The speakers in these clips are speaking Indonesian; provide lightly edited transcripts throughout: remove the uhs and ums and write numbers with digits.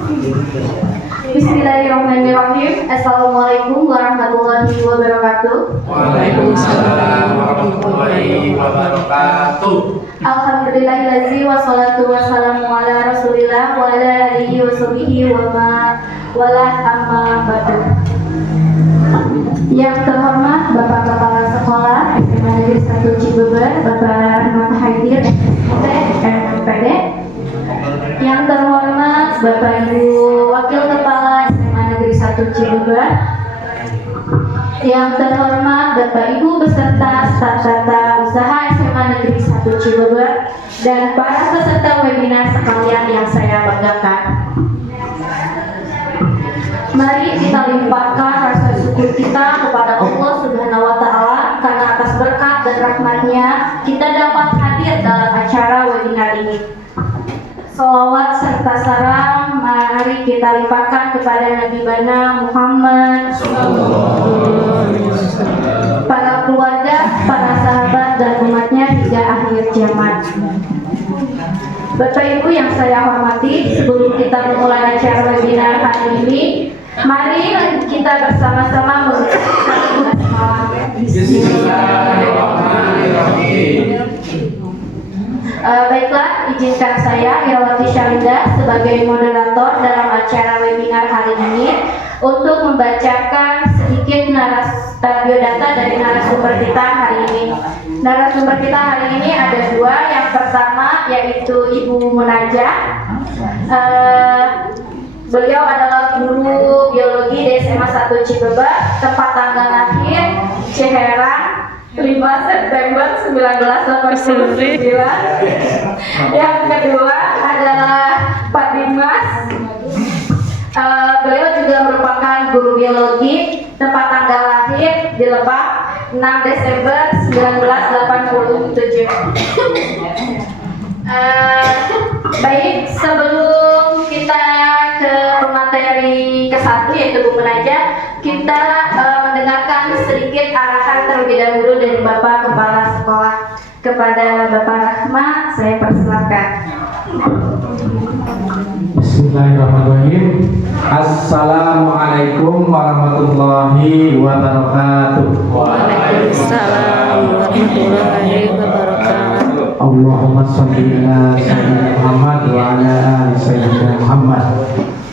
Bismillahirrahmanirrahim. Assalamualaikum warahmatullahi wabarakatuh. Waalaikumsalam warahmatullahi wabarakatuh. Alhamdulillahillazi wassalatu wassalamu ala rasulillah wa ala alihi wa sahbihi wa ma wala amma ba'du. Yang terhormat Bapak Kepala Sekolah SMA Negeri 1 Cibeber, Bapak Rahmat Haidir MPD. Yang terhormat Bapak Ibu Wakil Kepala SMA Negeri 1 Cibeber. Yang terhormat Bapak Ibu beserta staf tata usaha SMA Negeri 1 Cibeber dan para peserta webinar sekalian yang saya banggakan. Mari kita limpahkan rasa syukur kita kepada Allah Subhanahu wa Ta'ala karena atas berkat dan rahmat-Nya kita dapat hadir dalam acara webinar ini. Salawat serta salam mari kita limpahkan kepada Nabi Bana Muhammad, para keluarga, para sahabat dan umatnya hingga akhir zaman. Bapak Ibu yang saya hormati, sebelum kita memulai acara webinar hari ini, mari kita bersama-sama mengucapkan Bismillahirrahmanirrahim. Baiklah, izinkan saya Yawati Syalinda sebagai moderator dalam acara webinar hari ini untuk membacakan sedikit biodata dari narasumber kita hari ini. Narasumber kita hari ini ada dua. Yang pertama yaitu Ibu Munajah. Beliau adalah guru biologi di SMA 1 Cibeber, tempat tanggal lahir Ciherang 5 September 1989. Yang kedua adalah Pak Dimas. Beliau juga merupakan guru biologi, tempat tanggal lahir di Lebak 6 Desember 1987. Baik, sebelum kita ke materi ke-1 yaitu Bu Munajah, kita mendengarkan sedikit arahan terlebih dahulu dari Bapak Kepala Sekolah. Kepada Bapak Rahmat, saya persilakan. Bismillahirrahmanirrahim. Assalamualaikum warahmatullahi wabarakatuh. Waalaikumsalam warahmatullahi wabarakatuh. Allahumma shalli ala sayyidina Muhammad wa ala ali sayyidina Muhammad.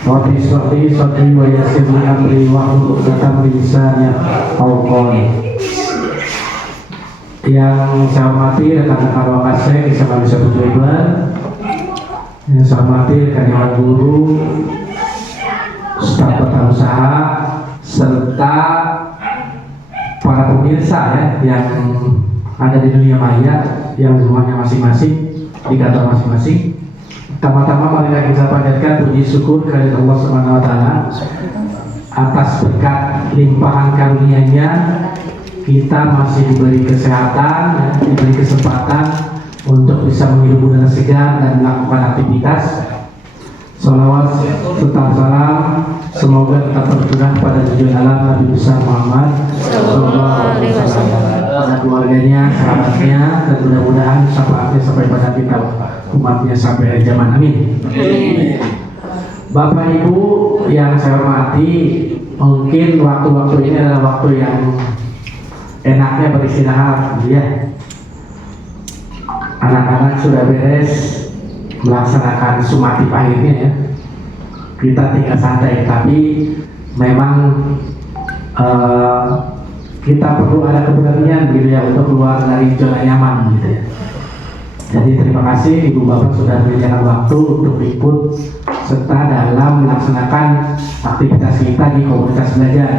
Rabbi sholli sadri wa yassir li amri wa hlul 'uqdatam min lisani yafqahu qawli. Yang saya hormati rekan-rekan Wakasek SMA Negeri 1 Cibeber, yang saya hormati rekan guru, staf tata usaha, serta para pemirsa yang ada di dunia maya, yang rumahnya masing-masing, di kantor masing-masing. Pertama-tama mari kita panjatkan puji syukur kepada Allah Subhanahu wa Ta'ala atas berkat limpahan karunia-Nya kita masih diberi kesehatan, diberi kesempatan untuk bisa menghirup udara segar dan melakukan aktivitas. Salawat serta salam semoga tetap tercurah pada tujuan alam Nabi besar Muhammad Sallallahu Alaihi Wasallam, pada keluarganya, sahabatnya, dan mudah-mudahan syafaatnya sampai pada kita umatnya sampai zaman amin. Bapak Ibu yang saya hormati, mungkin waktu-waktu ini adalah waktu yang enaknya beristirahat, ya. Anak-anak sudah beres melaksanakan sumatif akhirnya, ya. Kita tinggal santai, tapi memang kita perlu ada keberanian gitu ya untuk keluar dari zona nyaman gitu ya. Jadi terima kasih Ibu Bapak sudah menyediakan waktu untuk ikut serta dalam melaksanakan aktivitas kita di komunitas belajar.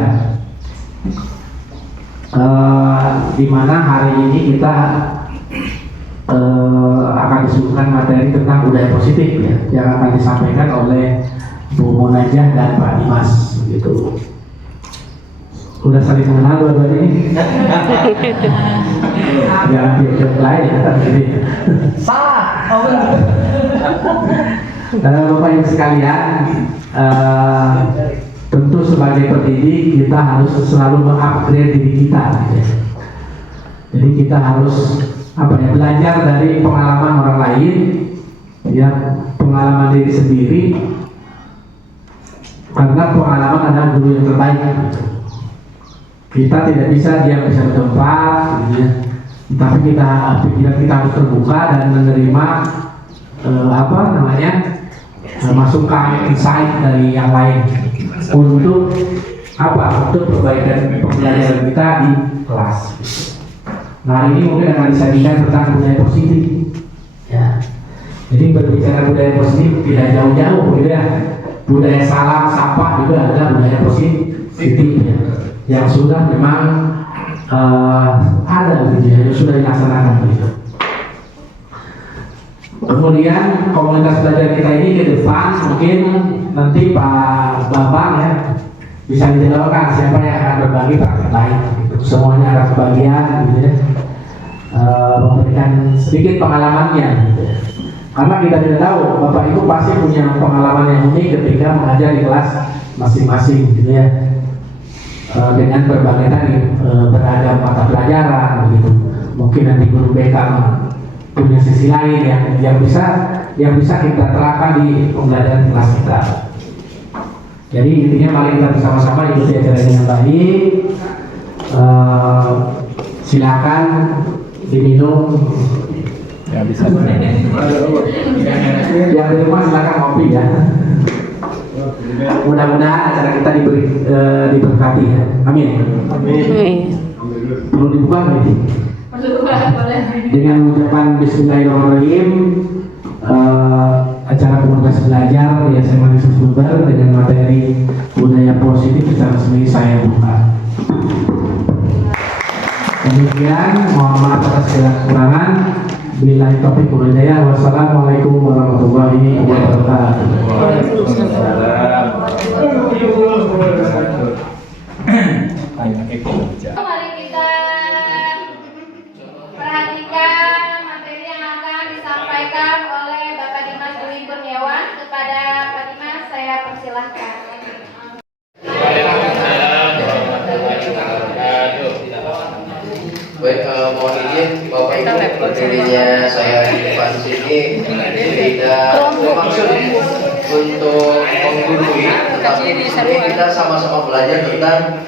Di mana hari ini kita akan disuguhkan materi tentang budaya positif, ya, yang akan disampaikan oleh Bu Munajah dan Pak Dimas gitu. Udah saling mengenal dua-duanya ini. Jangan diajak lain ya, jadi Salah. Bapak Ibu sekalian, tentu sebagai pendidik kita harus selalu mengupgrade diri kita, gitu ya. Jadi kita harus belajar dari pengalaman orang lain, ya, pengalaman diri sendiri, karena pengalaman adalah guru yang terbaik. Kita tidak bisa diam di satu tempat, gitu ya. Tapi pikiran kita harus terbuka dan menerima masukan insight dari yang lain untuk untuk perbaikan pembelajaran kita di kelas. Nah, ini mungkin akan disajikan tentang budaya positif. Ya. Jadi berbicara budaya positif tidak jauh-jauh, gitu ya. Budaya salam sapa juga adalah budaya positif ya, yang sudah memang ada gitu ya, yang sudah dilaksanakan gitu. Kemudian komunitas belajar kita ini ke depan mungkin nanti Pak Bambang ya bisa dijelaskan siapa yang akan berbagi praktik lain. Semuanya akan kebagian gitu ya, memberikan sedikit pengalamannya gitu ya. Karena kita tidak tahu, Bapak Ibu pasti punya pengalaman yang unik ketika mengajar di kelas masing-masing gitu ya, dengan berbagai tadi beragam mata pelajaran begitu. Mungkin nanti guru BK punya sisi lain yang bisa kita terapkan di pembelajaran kelas kita. Jadi intinya mari kita bersama-sama ikuti acara ini dengan baik. Silakan diminum. Ya bisa. Yang di rumah silakan ngopi ya. Mudah-mudahan acara kita diberkati ya. Amin. Perlu dibuka nggak ini? Dengan ucapan Bismillahirrahmanirrahim, acara komunitas belajar di SMA Negeri Sumber dengan materi budaya positif secara resmi saya buka. Demikian, mohon maaf atas segala kekurangan. Billahi taufiq wal hidayah. Wassalamualaikum warahmatullahi wabarakatuh. Mari kita perhatikan materi yang akan disampaikan oleh Bapak Dimas Dwi Kurniawan. Kepada Pak Dimas saya persilahkan. Baik, mohon izin Bapak Ibu, materinya saya di depan sini tidak bermaksud untuk menggurui, tetapi di sini kita sama-sama belajar tentang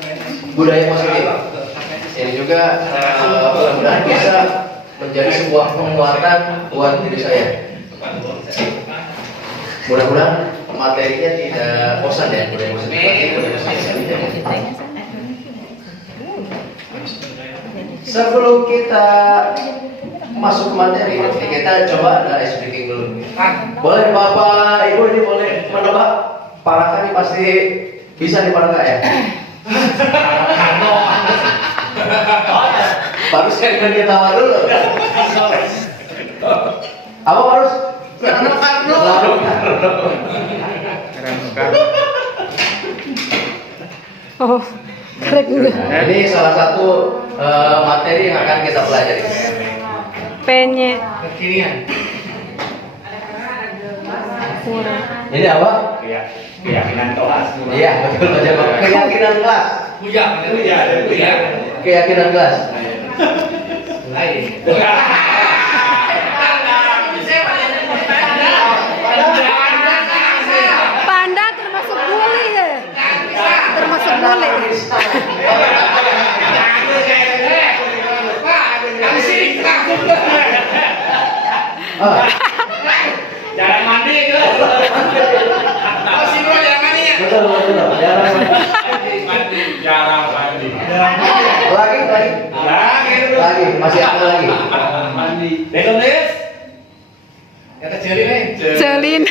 budaya positif. Ini juga mudah-mudahan bisa menjadi sebuah penguatan buat diri saya. Mudah-mudahan materinya tidak bosan ya, budaya positif. Sebelum kita masuk ke materi, kita coba ada ice breaking dulu. Boleh Bapak Ibu ini boleh menebak? Paraka ini pasti bisa diparaka ya? Baru saya akan ketawa dulu. Apa harus? Karno. Oh, keren juga. Nah, ini salah satu materi yang akan kita pelajari. Penye. Ini apa? Keyakinan kelas. Iya, betul aja Pak. Keyakinan kelas. Keyakinan kelas. Panda termasuk bully ya. Termasuk bully. Jarang mandi itu. Oh, si bro jarang mandi ya? Betul. Jarang mandi. Lagi, masih ada lagi. Mandi. Dekonis. Kata Celina.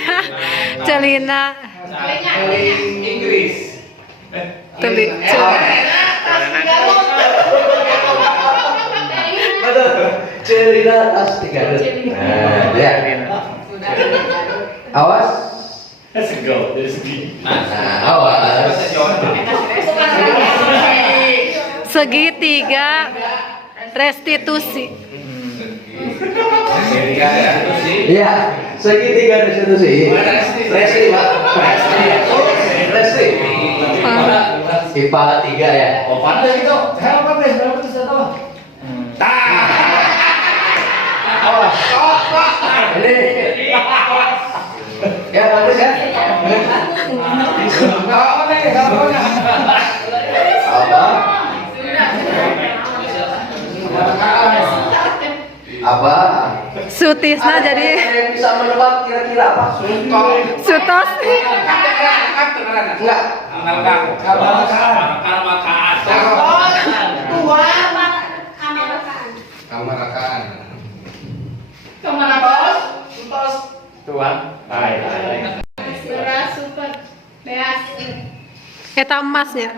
Inggris. Celina tas 3. Nah, ya. Awas. Segel dari segi. Nah, awas. Segitiga restitusi. Iya, segitiga restitusi. Resti, Pak. Resti. IPA 3 ya. Oh, pandai gitu. Saya pandai, berapa tuh saya tahu. Awas. Ini. Ya, bagus ya. Apa? Sutisna Ada jadi yang bisa menebak kira-kira apa? Sutos. Enggak. Eta emasnya.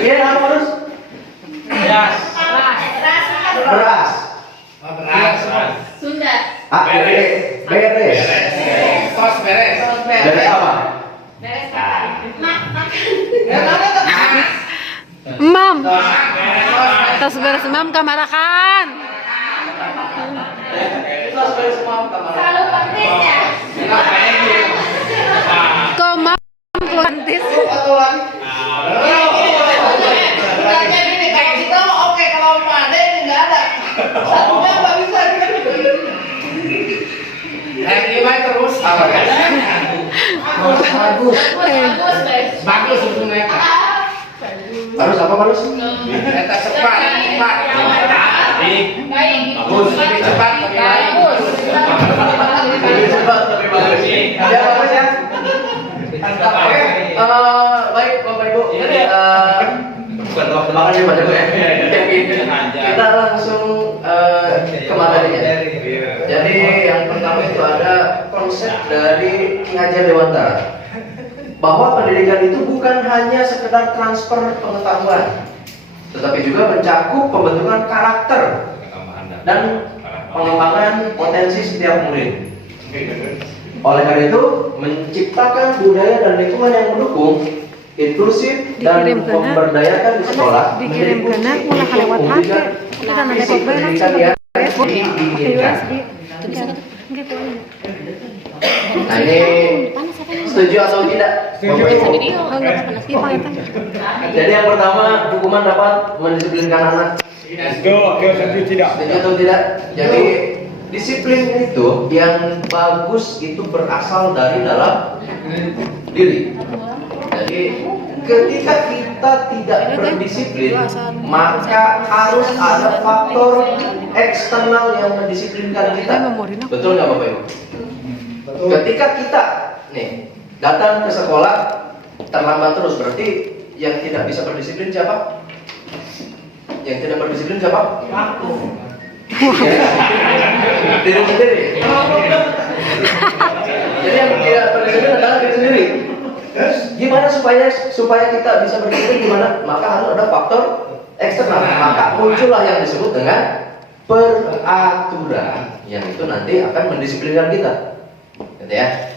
Iya, apa harus? Beras. Ah, beres. Dari apa? Mam. Tas beres mam kamarakan. Terus beres semua kamar. Kok mam kuantis. Atau lagi? Apa? Bagus untuk mereka. Harus apa harus? Kita cepat. Bagus, lebih cepat, lebih bagus. Lebih cepat, lebih bagus. Ya, bagus ya. Baik, Bapak Ibu. Makasih Pak Ibu ya. Kita langsung ke materinya. Jadi yang pertama itu ada konsep dari Ki Hajar Dewantara, bahwa pendidikan itu bukan hanya sekedar transfer pengetahuan, tetapi juga mencakup pembentukan karakter dan pengembangan potensi setiap murid. Oleh karena itu, menciptakan budaya dan lingkungan yang mendukung, inklusif dan memberdayakan di sekolah Dikirim kena ulah kalewat HP. Kita nanti visi pendidikan yang diinginkan. Nah, ini setuju atau tidak? Bapak Ibu? Jadi yang pertama, hukuman dapat mendisiplinkan anak. Setuju atau tidak? Jadi disiplin itu yang bagus itu berasal dari dalam diri. Jadi ketika kita tidak berdisiplin, maka harus ada faktor eksternal yang mendisiplinkan kita. Betul nggak Bapak Ibu? Ketika kita nih datang ke sekolah terlambat terus, berarti yang tidak bisa berdisiplin siapa? Yang tidak berdisiplin siapa? Diri sendiri. Jadi yang tidak berdisiplin adalah diri sendiri. Gimana supaya kita bisa berdisiplin? Gimana? Maka harus ada faktor eksternal. Maka muncullah yang disebut dengan peraturan, yang itu nanti akan mendisiplinkan kita. Gitu ya.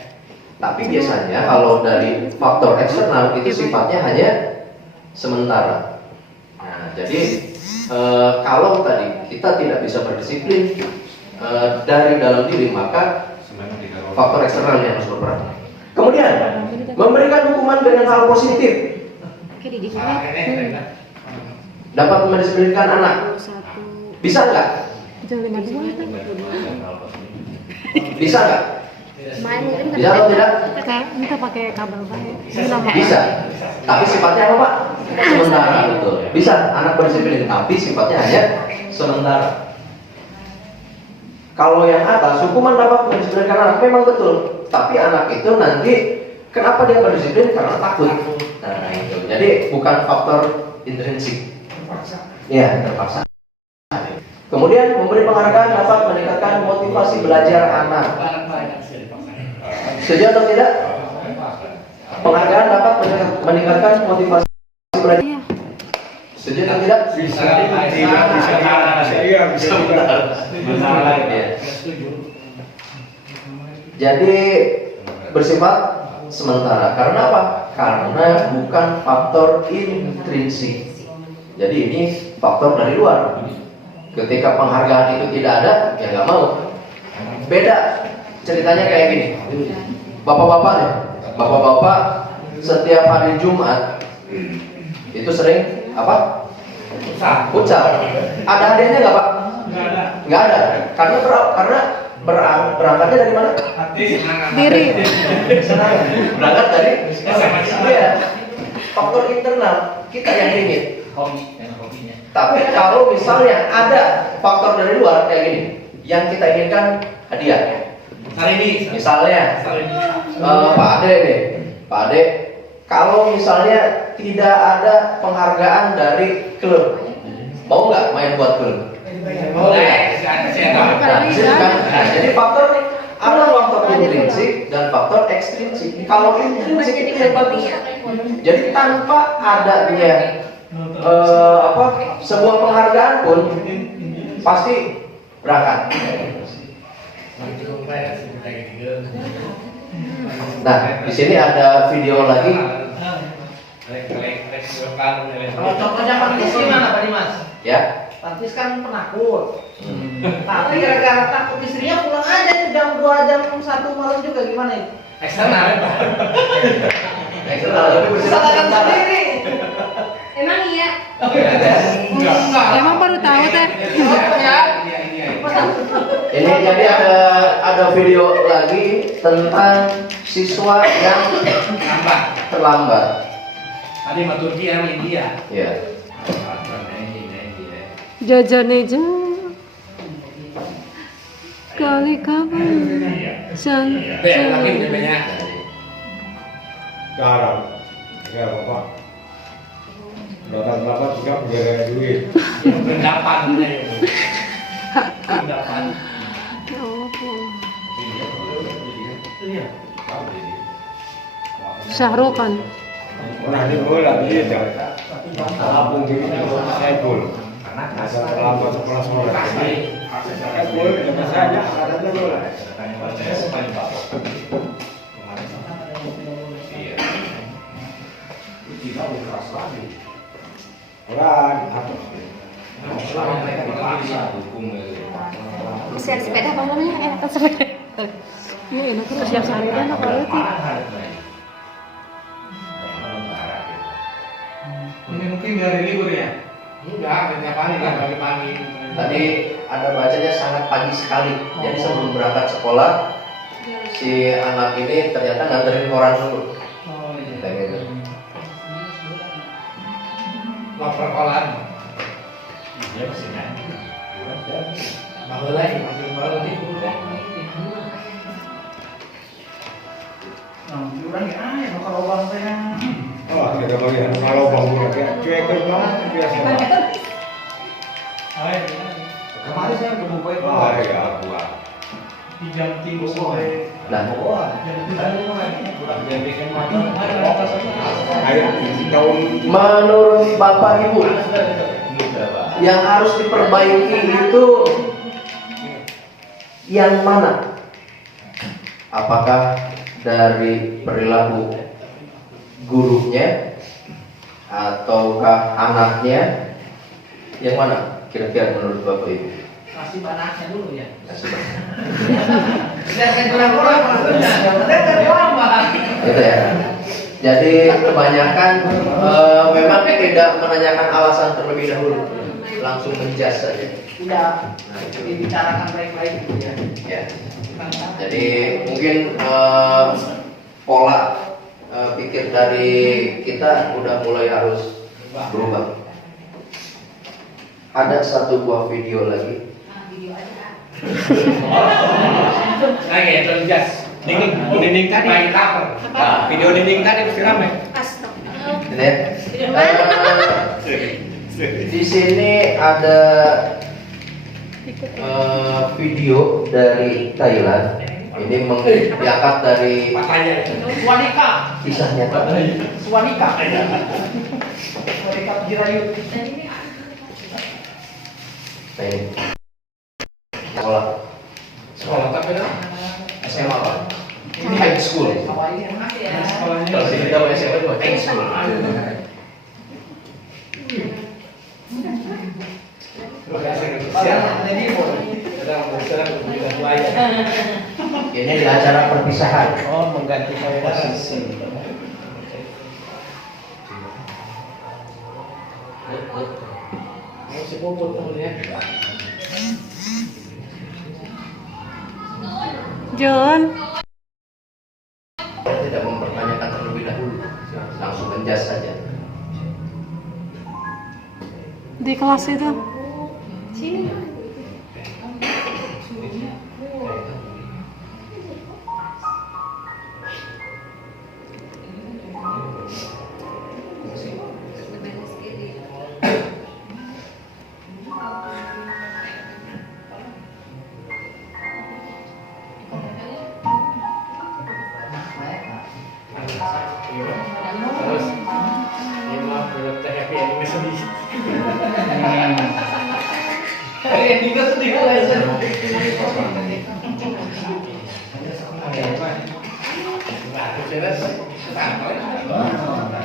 Tapi biasanya kalau dari faktor eksternal itu sifatnya hanya sementara. Nah, jadi kalau tadi kita tidak bisa berdisiplin dari dalam diri, maka faktor eksternal yang harus berperan. Kemudian memberikan hukuman dengan hal positif dapat mendisiplinkan anak. Bisa nggak? Bisa nggak? Bisa atau tidak? Kita pakai kabel baik. Bisa. Tapi sifatnya apa Pak? Sementara, betul. Bisa anak berdisiplin, tapi sifatnya hanya sementara. Kalau yang atas, hukuman dapat mendisiplinkan anak, memang betul. Tapi anak itu nanti kenapa dia berdisiplin? Karena takut. Nah itu. Jadi bukan faktor intrinsik. Ya, terpaksa. Kemudian memberi penghargaan dapat meningkatkan motivasi belajar anak. Setuju atau tidak? Penghargaan dapat meningkatkan motivasi belajar. Setuju atau tidak? Bisa. Jadi bersifat sementara. Karena apa? Karena bukan faktor intrinsik. Jadi ini faktor dari luar. Ketika penghargaan itu tidak ada, ya nggak mau. Beda ceritanya kayak gini. Bapak-bapak ya, bapak-bapak setiap hari Jumat itu sering apa? Futsal. Ada hadiahnya nggak Pak? Nggak ada. Karena berangkatnya dari mana? Diri. Berangkat dari iya. Faktor internal kita yang ingin. Tapi kalau misalnya ada faktor dari luar kayak gini, yang kita inginkan hadiah. Misalnya Pak Ade deh, Pak Ade, kalau misalnya tidak ada penghargaan dari klub, mau nggak main buat klub? Nah, jadi faktor ada faktor intrinsik dan faktor ekstrinsik. Kalau intrinsik itu yang bagus. Jadi tanpa adanya sebuah penghargaan pun pasti berangkat. Nah, di sini ada video lagi. Kalau contohnya Pantis gimana Pak Dimas? Ya. Pantis kan penakut. Tapi gara-gara takut istrinya pulang aja itu jam 2 jam 1 malam juga gimana itu? Eksternal ya, Pak. Eksternal. Salahkan sendiri. Emang iya. Emang baru tahu teh. Ini jadi ada video lagi tentang siswa yang terlambat. Tadi sama Turki sama India. Ya. Jajan aja. Kali kapan? Lagi banyak. Jarang, ya bapak. Datang bapak juga punya duit. Pendapat. Pendapat. Ya Allah. Syahrul kan. Pernah di bola dia dah. Kampung gini saya bol. Masa terlambat sekolah sore. Kan boleh dengan saja ada bola. Masih ada sepeda apa namanya? Enak kan sepeda. Iya, enak kan siap sehari enak banget sih. Ini mungkin dari libur ya? Enggak, tiap hari kan pagi-pagi. Tadi ada bacanya sangat pagi sekali. Jadi sebelum berangkat sekolah, si anak ini ternyata nganterin koran dulu. Oh iya. Kayak gitu. Lapor kolan. Iya pasti kan. Bawa lagi, bawa lagi. Orang ya aneh kalau bang saya. Oh, ada bagian kalau bangun kayak cuek banget biasa. Kemarin saya ke Bogor itu. Oh ya, buat. Di jam 3 sore. Nah, Ayo tahun menurut Bapak Ibu, yang harus diperbaiki itu yang mana? Apakah dari perilaku gurunya ataukah anaknya? Yang mana kira-kira menurut Bapak Ibu? Kasih banaknya dulu ya. Kasih banyak. Saya kurang-kurang maksudnya. Saya dari lama. Gitu ya. Jadi kebanyakan memang tidak menanyakan alasan terlebih dahulu, langsung menjas saja. Udah dibicarakan baik-baik gitu ya. Ya. Jadi mungkin pola pikir dari kita udah mulai harus berubah. Ada satu buah video lagi. Lagi itu jas. Dinding tadi. Main cover. Video dinding tadi mesti ramai. Ini ya. Di sini ada video dari Thailand. Ini diangkat dari Matanya. Swanika. kisah nyata. Swanika. Swanika Jirayut. Nah, ini. Sekolah. Sekolah tapi kan SMA Pak. Ini high school. Kalau sini kita mau SMA itu high school. Ini di acara perpisahan. Oh, mengganti posisi. Si puput temennya. Jun, Tidak mempertanyakan terlebih dahulu, langsung menjas saja. di kelas itu. Terus ini mah belum teh happy ending sedih. Ini juga sedih aja.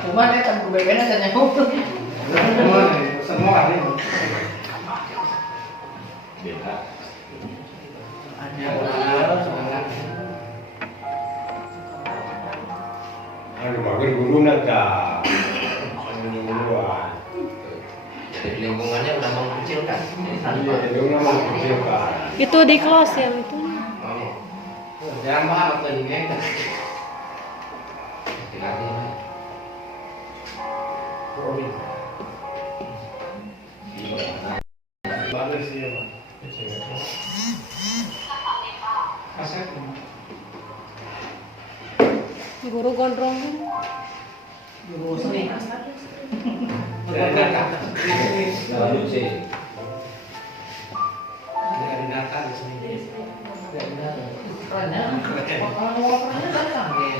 Cuma dia kan berbeda saja ngobrol. Semua hari. Beda. Anu mager guru naga. Anu duluan. Jadi lingkungannya udah mengkecilkan. Iya, jadi ulah mau kecil kan. Itu di kelas yang itu. Jangan mahal atau ini kan. Bagus sih ya, Pak. Guru gondrong. Guru seni. Dari data. Lalu sih. Dari data di sini. Perannya, perannya datang dia.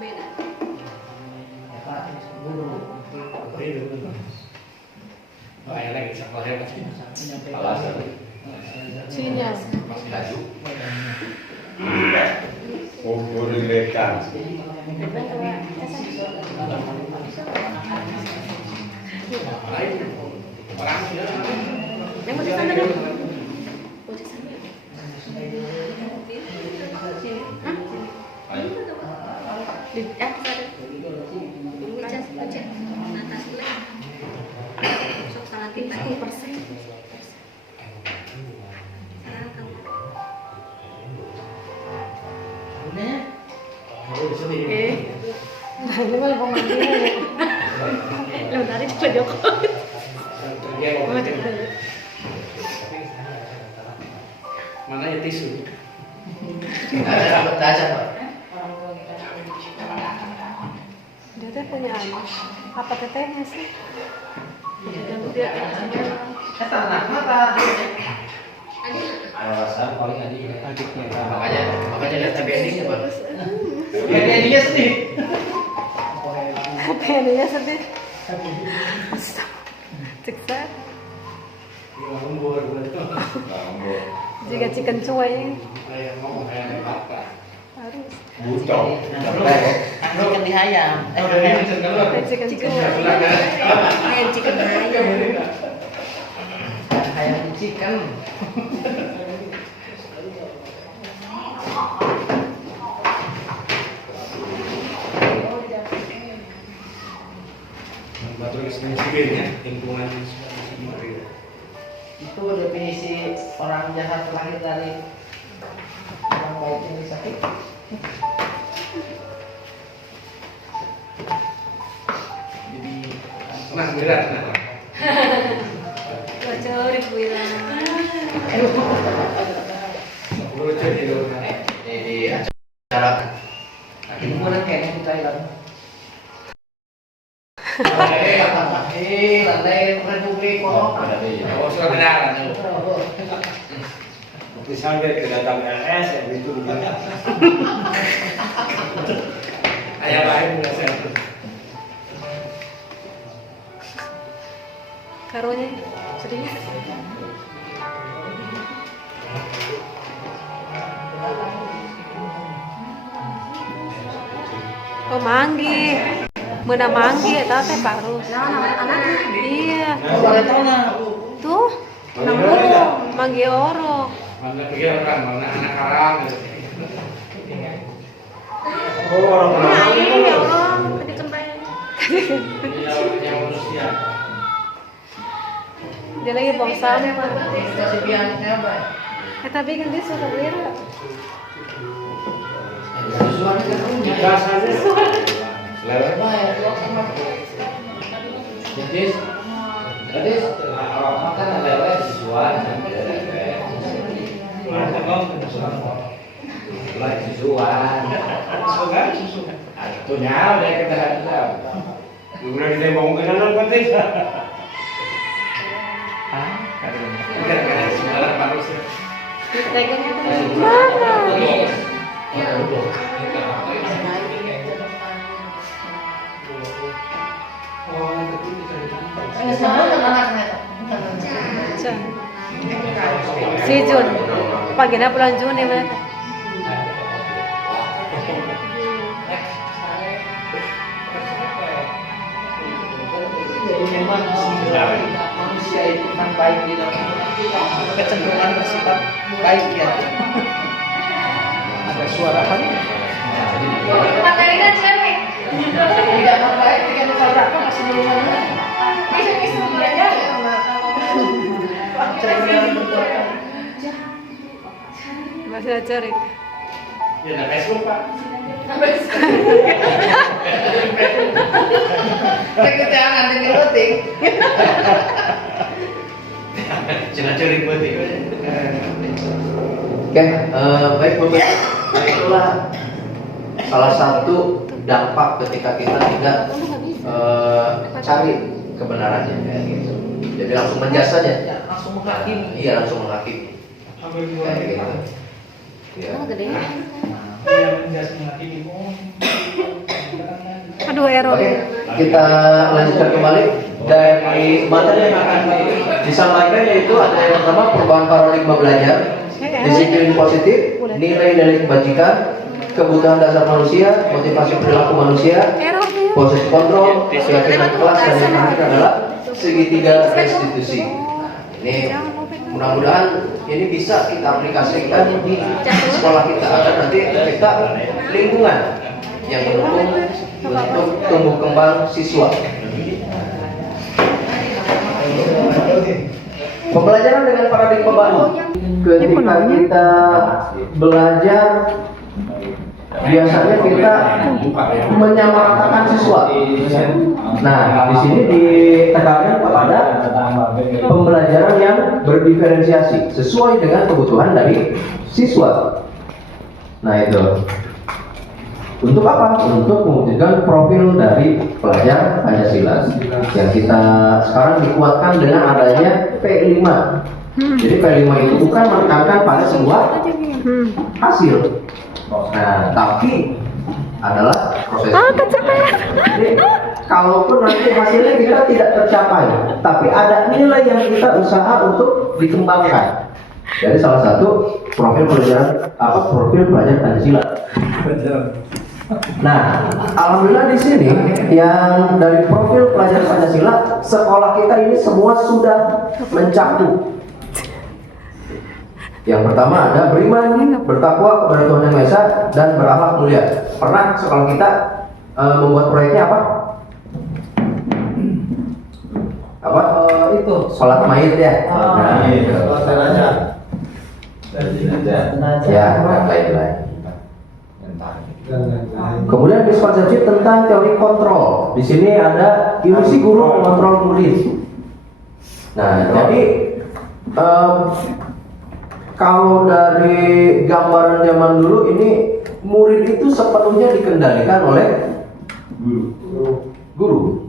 Beda. Ya Pak, guru. Oh, ya lagi sekolah hebat. Alasan. Sinyal. Masih laju. Oh, guru lekan. Orang sudah. Yang mau di sana dong. Mau di sana. Di sana. Ucas, ucas. Atas leh. Sok salah 30%. Nah, ini malah pemanggilan ya. Lo tarik ke Jokowi. Mana ya tisu? Ada dapat Pak. Dia tuh punya anak. Apa tetehnya sih? Kata anak mata. Alasan paling adiknya. Makanya lihat endingnya Pak. Ya dia sedih. Apa yang dia sedih? Siksa. Lembur betul. Jika chicken cuy Kayak ngomong kayak apa? harus. Butuh. Chicken di hayam. Chicken cuy. Chicken Hayam di chicken. Batu kesini sipilnya, lingkungan sipil. Itu definisi orang jahat terlahir dari orang baik yang disakiti. Jadi Nah, berat nah. Bocor bilang. Lucu itu. Di acara liburan kayaknya di Thailand. Landai Republik Konoha. Oh, sudah kenalan. Misalnya kedatang LS yang itu Ayah lain nggak saya. Karunya sedih. Oh manggi, mana manggi eta teh parus. Iya, tuh manggi oro. Mana pikir orang mana anak karang gitu. oh orang Iya, orang tadi kembali. Yang manusia. Dia lagi buang sampah. Kasih biangnya apa? Tapi kan dia suka beli. Rasanya lewat Jadi makan lele siswa itu nyawa deh kita hadap. Udah kita mau kenal penting. Dagangnya tuh si Jun, pagi na pulang Jun ya mana? jadi memang manusia itu kan baik di dalam kecenderungan bersifat baik ya. Ada suara apa nih? Materinya cewek. Tidak baik dengan berapa masih belum ada. Bisa belajar. Masih cari. Ya ada Facebook Pak. Kekejangan dengan penting. Cina curi putih. Oke, baik pemirsa. Nah, itulah salah satu dampak ketika kita tidak cari kebenarannya kayak gitu. Jadi langsung menjudge saja. Langsung menghakimi. Iya, langsung menghakimi. Kayak gitu. Ya. Oh, gede. Aduh, error. Oke, kita lanjutkan kembali dari materi yang akan disampaikan, yaitu ada yang pertama perubahan paradigma belajar, disiplin positif, nilai dari kebajikan, kebutuhan dasar manusia, motivasi perilaku manusia, Error dia. proses kontrol, keyakinan kelas, dan yang terakhir adalah segitiga restitusi. Ini mudah-mudahan ini bisa kita aplikasikan di sekolah kita agar nanti kita lingkungan yang mendukung untuk tumbuh kembang siswa. Pembelajaran dengan paradigma baru. Ketika kita belajar, biasanya kita menyamaratakan siswa. Nah, di sini ditekankan kepada pembelajaran yang berdiferensiasi sesuai dengan kebutuhan dari siswa. Nah, itu. Untuk apa? Untuk mewujudkan profil dari pelajar Pancasila yang kita sekarang dikuatkan dengan adanya P5. Jadi P5 itu bukan menekankan pada sebuah hasil. Nah, tapi adalah proses. Jadi, kalaupun nanti hasilnya kita tidak tercapai, tapi ada nilai yang kita usaha untuk dikembangkan. Jadi salah satu profil pelajar Pancasila. Nah, alhamdulillah di sini yang dari profil pelajar Pancasila, sekolah kita ini semua sudah mencakup. Yang pertama ada beriman, bertakwa kepada Tuhan Yang Maha Esa, dan berakhlak mulia. Pernah sekolah kita membuat proyeknya apa? Itu sholat mayit ya. Nah, ya, lain-lain. Kemudian miskonsepsi tentang teori kontrol. Di sini ada ilusi guru mengontrol murid. Nah, jadi kalau dari gambaran zaman dulu ini murid itu sepenuhnya dikendalikan oleh guru.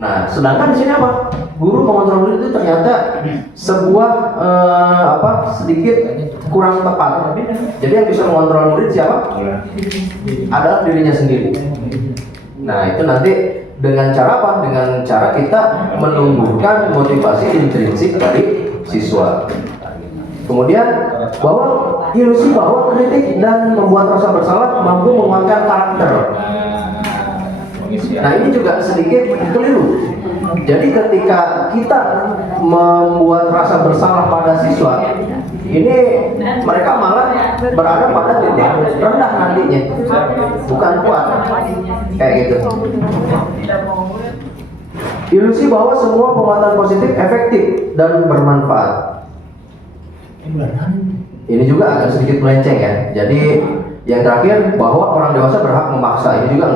Nah, sedangkan di sini apa? Guru mengontrol murid itu ternyata sebuah sedikit kurang tepat. Jadi yang bisa mengontrol murid siapa? Adalah dirinya sendiri. Nah, itu nanti dengan cara apa? Dengan cara kita menumbuhkan motivasi intrinsik dari siswa. Kemudian ilusi bahwa kritik dan membuat rasa bersalah mampu menguatkan karakter. Nah, ini juga sedikit keliru. Jadi ketika kita membuat rasa bersalah pada siswa, ini mereka malah berada pada titik rendah nantinya, bukan kuat, kayak gitu. Ilusi bahwa semua penguatan positif efektif dan bermanfaat. ini juga agak sedikit melenceng ya. Jadi yang terakhir bahwa orang dewasa berhak memaksa, ini juga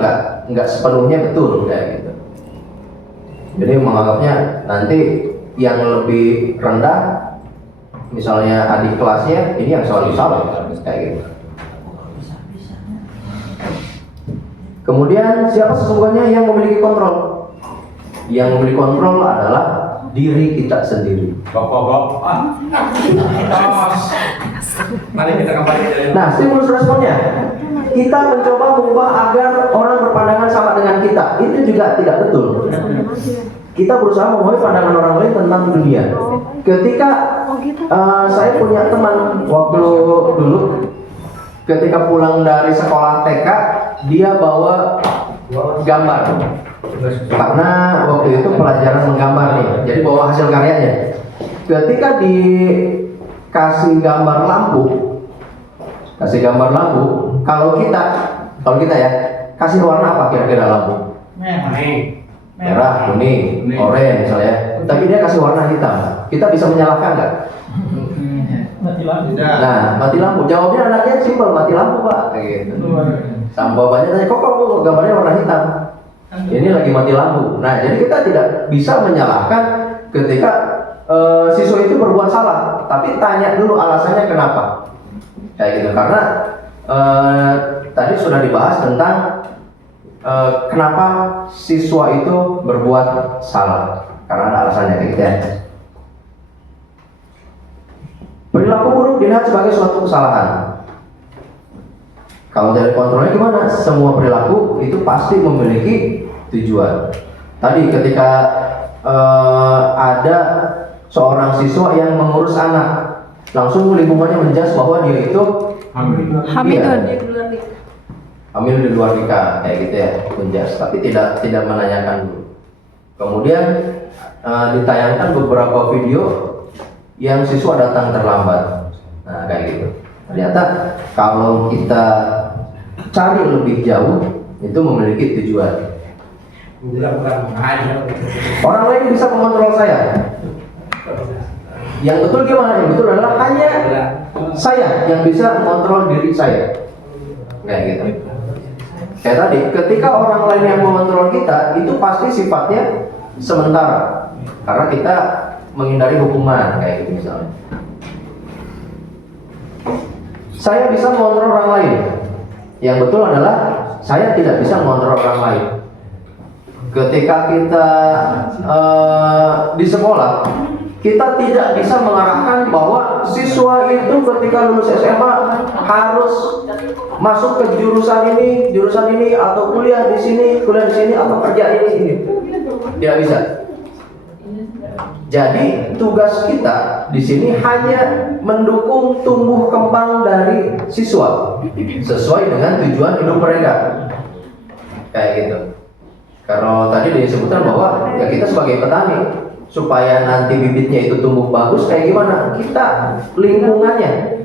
nggak sepenuhnya betul kayak gitu. Jadi menganggapnya nanti yang lebih rendah, misalnya adik kelasnya, ini yang selalu salah kayak gitu. Kemudian siapa sesungguhnya yang memiliki kontrol? Yang memiliki kontrol adalah diri kita sendiri. Mari kita kembali dari Nah, stimulus responnya, kita mencoba mengubah agar orang berpandangan sama dengan kita. Itu juga tidak betul. Kita berusaha mengubah pandangan orang lain tentang dunia. Ketika saya punya teman waktu dulu, ketika pulang dari sekolah TK, dia bawa gambar. Karena waktu itu pelajaran menggambar nih, jadi bawa hasil karyanya. Ketika dikasih gambar lampu, kalau kita ya, kasih warna apa kira-kira lampu? Merah, kuning, oranye misalnya. Tapi dia kasih warna hitam. Kita bisa menyalahkan nggak? Nah, mati lampu. Jawabnya anaknya simpel, mati lampu pak. Kayak gitu. Sampai bapaknya tanya, kok gambarnya warna hitam? Ini lagi mati lampu. Nah, jadi kita tidak bisa menyalahkan ketika siswa itu berbuat salah. Tapi tanya dulu alasannya kenapa. Kayak gitu. Karena tadi sudah dibahas tentang kenapa siswa itu berbuat salah. Karena ada alasannya kayak gitu ya. Perilaku buruk dilihat sebagai suatu kesalahan. Kalau dari kontrolnya gimana? Semua perilaku itu pasti memiliki tujuan. Tadi ketika ada seorang siswa yang mengurus anak, langsung lingkungannya menjas bahwa dia itu hamil di luar nikah, kayak gitu ya, menjas. Tapi tidak menanyakan dulu. Kemudian ditayangkan beberapa video yang siswa datang terlambat. Nah, kayak gitu. Ternyata kalau kita cari lebih jauh, itu memiliki tujuan. Orang lain bisa mengontrol saya. Yang betul gimana? Yang betul adalah hanya saya yang bisa mengontrol diri saya. Kayak gitu. Kayak tadi, ketika orang lain yang mengontrol kita, itu pasti sifatnya sementara. Karena kita menghindari hukuman, kayak gitu misalnya. Saya bisa mengontrol orang lain. Yang betul adalah saya tidak bisa mengontrol orang lain. Ketika kita di sekolah, kita tidak bisa mengarahkan bahwa siswa itu ketika lulus SMA harus masuk ke jurusan ini, atau kuliah di sini, atau kerja ini. Tidak bisa. Jadi tugas kita di sini hanya mendukung tumbuh kembang dari siswa sesuai dengan tujuan hidup mereka. Kayak gitu. Kalau tadi disebutkan bahwa ya kita sebagai petani, supaya nanti bibitnya itu tumbuh bagus kayak gimana? Kita lingkungannya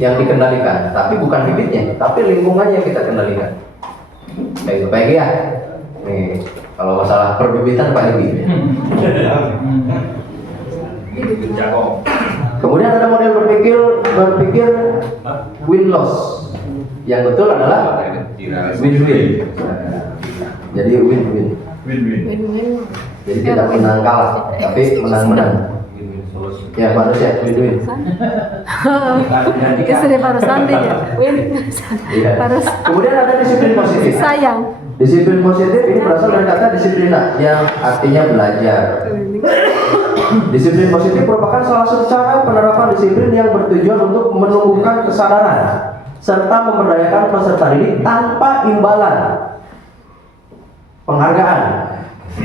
yang dikendalikan, tapi bukan bibitnya, tapi lingkungannya yang kita kendalikan. Kayak gitu, baik ya. Nih, kalau masalah perbibitan Pak Ibi. Kemudian ada model berpikir win-loss. Yang betul adalah win-win. Jadi win-win. Jadi tidak menang kalah, tapi menang-menang. Ya, manusia win-win. Kesini baru sandi ya. Win. Iya. Harus Kemudian ada disiplin positif. sayang. Disiplin positif ini berasal dari kata disiplina yang artinya belajar. Disiplin positif merupakan salah satu cara penerapan disiplin yang bertujuan untuk menumbuhkan kesadaran serta memberdayakan peserta didik tanpa imbalan, penghargaan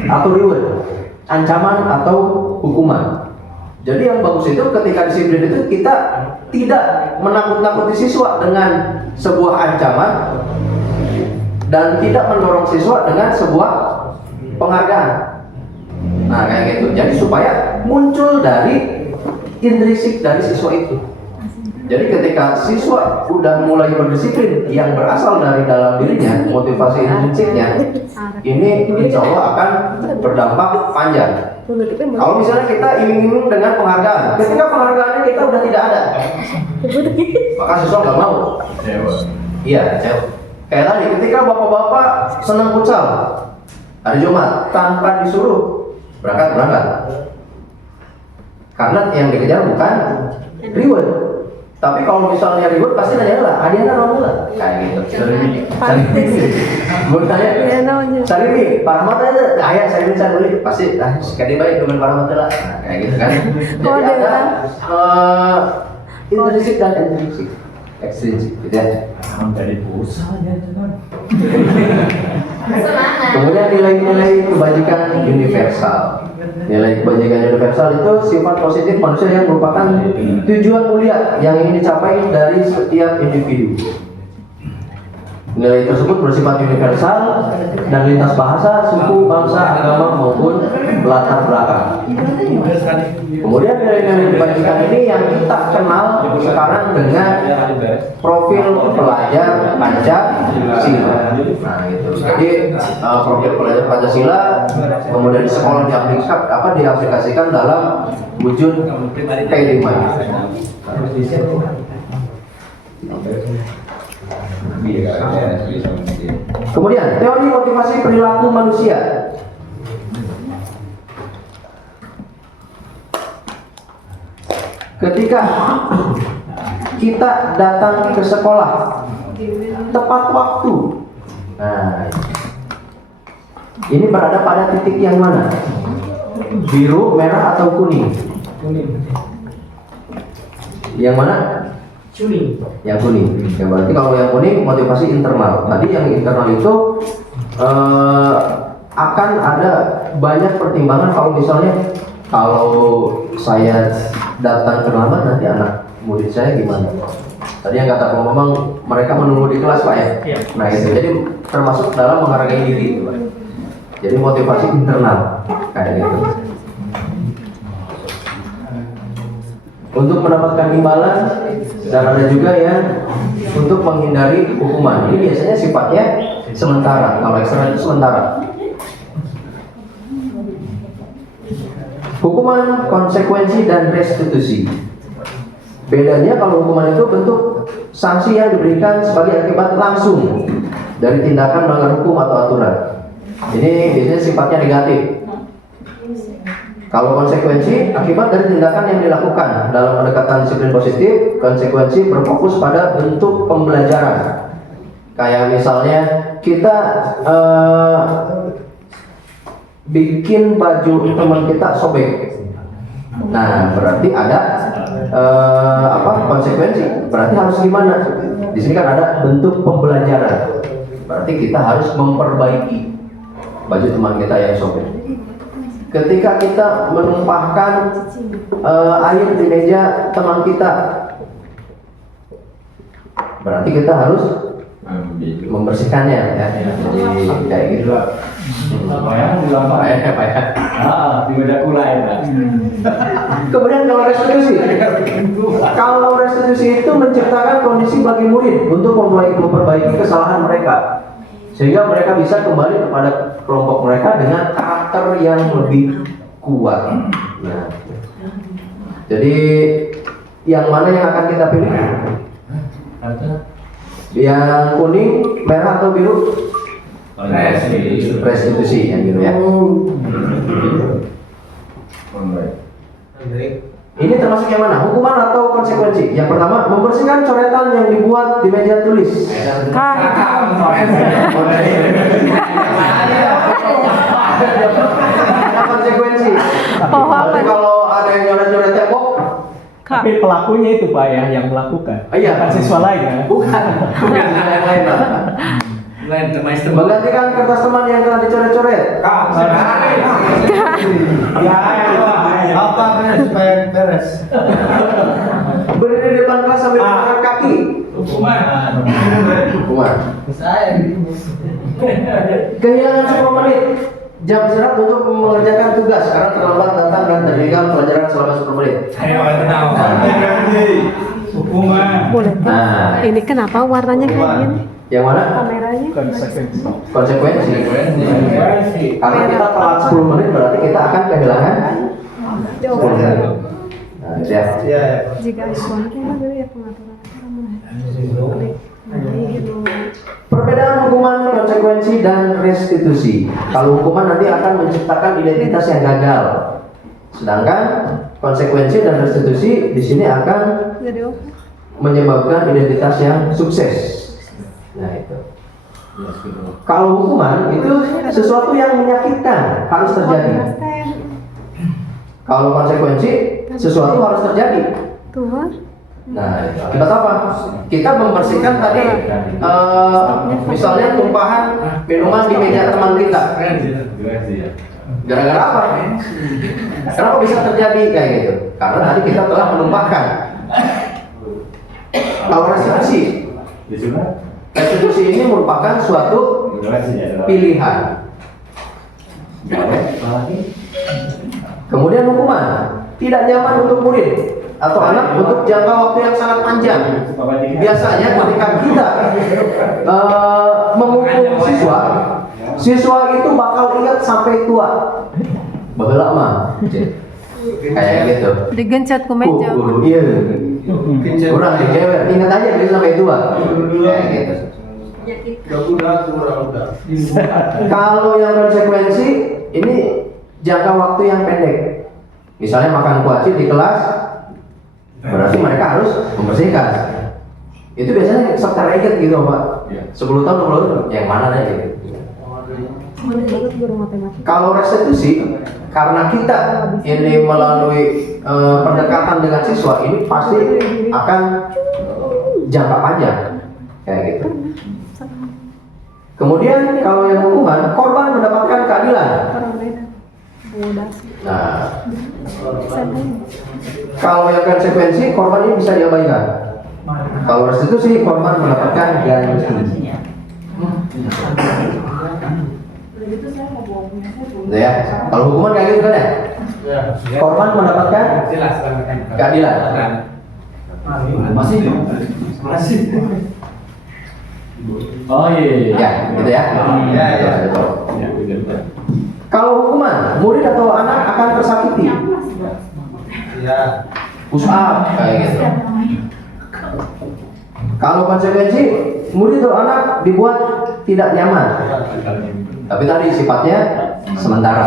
atau reward, ancaman atau hukuman. Jadi yang bagus itu ketika disiplin itu kita tidak menakut-nakuti siswa dengan sebuah ancaman dan tidak mendorong siswa dengan sebuah penghargaan. Nah, kayak gitu. Jadi supaya muncul dari intrinsik dari siswa itu. Jadi ketika siswa udah mulai berdisiplin yang berasal dari dalam dirinya, motivasi intrinsiknya, ini insya Allah akan berdampak panjang. Kalau misalnya kita iming-iming dengan penghargaan, ketika penghargaannya kita udah tidak ada, maka siswa nggak mau. Iya, kayak tadi ketika bapak-bapak senang futsal hari Jumat tanpa disuruh berangkat, karena yang dikejar bukan reward. Tapi kalau misalnya ribut pasti nanya lah, hadiahnya mau nggak? Kayak gitu. Gue tanya, cari nih, Paramat aja, ayah saya beli, pasti sekali baik dengan Paramat lah. Nah, kayak gitu kan. Jadi ada intrinsik dan ekstrinsik, gitu ya. Dari pulsa aja itu kan. Kemudian nilai-nilai kebajikan universal. Nilai kebajikan universal itu sifat positif manusia yang merupakan tujuan mulia yang ingin dicapai dari setiap individu. Nilai tersebut bersifat universal dan lintas bahasa, suku, bangsa, agama maupun latar belakang. Kemudian nilai-nilai kebajikan ini yang kita kenal sekarang dengan profil pelajar Pancasila. Nah, gitu. Jadi profil pelajar Pancasila kemudian di sekolah diaplikasikan dalam wujud P5. Kemudian teori motivasi perilaku manusia. Ketika kita datang ke sekolah tepat waktu, nah ini berada pada titik yang mana? Biru, merah atau kuning? Yang mana? Yang kuning. Ya, berarti kalau yang kuning motivasi internal. Tadi yang internal itu akan ada banyak pertimbangan. Kalau saya datang terlambat nanti anak murid saya gimana? Tadi yang kata memang mereka menunggu di kelas Pak ya. Nah itu jadi termasuk dalam menghargai diri itu Pak. Jadi motivasi internal kayak gitu. Untuk mendapatkan imbalan dan ada juga yang untuk menghindari hukuman. Ini biasanya sifatnya sementara. Kalau eksternal itu sementara. Hukuman, konsekuensi dan restitusi. Bedanya kalau hukuman itu bentuk sanksi yang diberikan sebagai akibat langsung dari tindakan melanggar hukum atau aturan. Ini biasanya sifatnya negatif. Kalau konsekuensi akibat dari tindakan yang dilakukan dalam pendekatan disiplin positif, konsekuensi berfokus pada bentuk pembelajaran. Kayak misalnya kita bikin baju teman kita sobek. Nah, berarti ada konsekuensi. Berarti harus gimana? Di sini kan ada bentuk pembelajaran. Berarti kita harus memperbaiki baju teman kita yang sobek. Ketika kita menumpahkan air di meja teman kita, berarti kita harus membersihkannya ya. Jadi kayak gitu. Di meja kulai. Kemudian kalau restitusi itu menciptakan kondisi bagi murid untuk memperbaiki kesalahan mereka, sehingga mereka bisa kembali kepada kelompok mereka dengan karakter yang lebih kuat. Nah, jadi yang mana yang akan kita pilih? Yang kuning, merah atau biru? Restitusi yang biru ya. Ini termasuk yang mana? Hukuman atau konsekuensi? Yang pertama, membersihkan coretan yang dibuat di meja tulis. Konsekuensi. Kalau ada yang nyoret-nyoret tembok, Tapi pelakunya itu Pak ya yang melakukan. Iya, Bukan siswa lain ya. bukan yang lain Pak. Menggantikan kertas teman yang telah dicoret-coret. Apa supaya beres? Berdiri di depan kelas sambil mengangkat kaki. Hukuman. Kehilangan 10 menit jam istirahat untuk mengerjakan tugas karena terlambat datang dan tertinggal pelajaran selama 10 menit. Hukuman. Boleh. Nah, Ini kenapa warnanya kayak gini? yang mana? Kameranya. Konsekuensi. Karena kita telat 10 menit berarti kita akan kehilangan 10 menit. Nah, itu ya. Jika ada konten dulu ya pengaturan. Perbedaan hukuman, konsekuensi, dan restitusi. Kalau hukuman nanti akan menciptakan identitas yang gagal, sedangkan konsekuensi dan restitusi di sini akan Jadi menyebabkan identitas yang sukses. Nah itu. Kalau hukuman itu sesuatu yang menyakitkan harus terjadi. Kalau konsekuensi sesuatu harus terjadi. Tuhan. Nah, akibat apa? Kita membersihkan tadi, misalnya tumpahan minuman di meja teman kita. Gara-gara apa? Kenapa bisa terjadi kayak gitu? Karena tadi kita telah menumpahkan. Kalau restitusi ini merupakan suatu pilihan. Kemudian hukuman, tidak nyaman untuk murid atau anak untuk jangka waktu yang sangat panjang. Biasanya ketika kita menghukum siswa itu bakal ingat sampai tua. Bagelak mah. Kayak gitu. Digencet ke meja. Guru iya. Kurang dijewer, ingat aja bisa sampai tua. Kayak gitu. Kalau yang konsekuensi ini jangka waktu yang pendek. Misalnya makan kuaci di kelas, berarti mereka harus membersihkan. Itu biasanya secara ingat gitu Pak. 10 tahun 20 tahun yang mana aja gitu. Kalau restitusi, karena kita ini melalui pendekatan dengan siswa, ini pasti akan jangka panjang kayak gitu. Kemudian kalau yang hukuman, korban mendapatkan keadilan. Nah, kalau yang konsekuensi, korban ini bisa diabaikan. Kalau restitusi, korban mendapatkan ganti. Ya, kalau hukuman kayak gitu kan ya? Korban mendapatkan keadilan. Masih. Oh iya. Ya, gitu ya. Kalau hukuman, murid atau anak akan tersakiti. Push up kayak gitu. Kalau konsekuensi, murid atau anak dibuat tidak nyaman. Tapi tadi sifatnya sementara.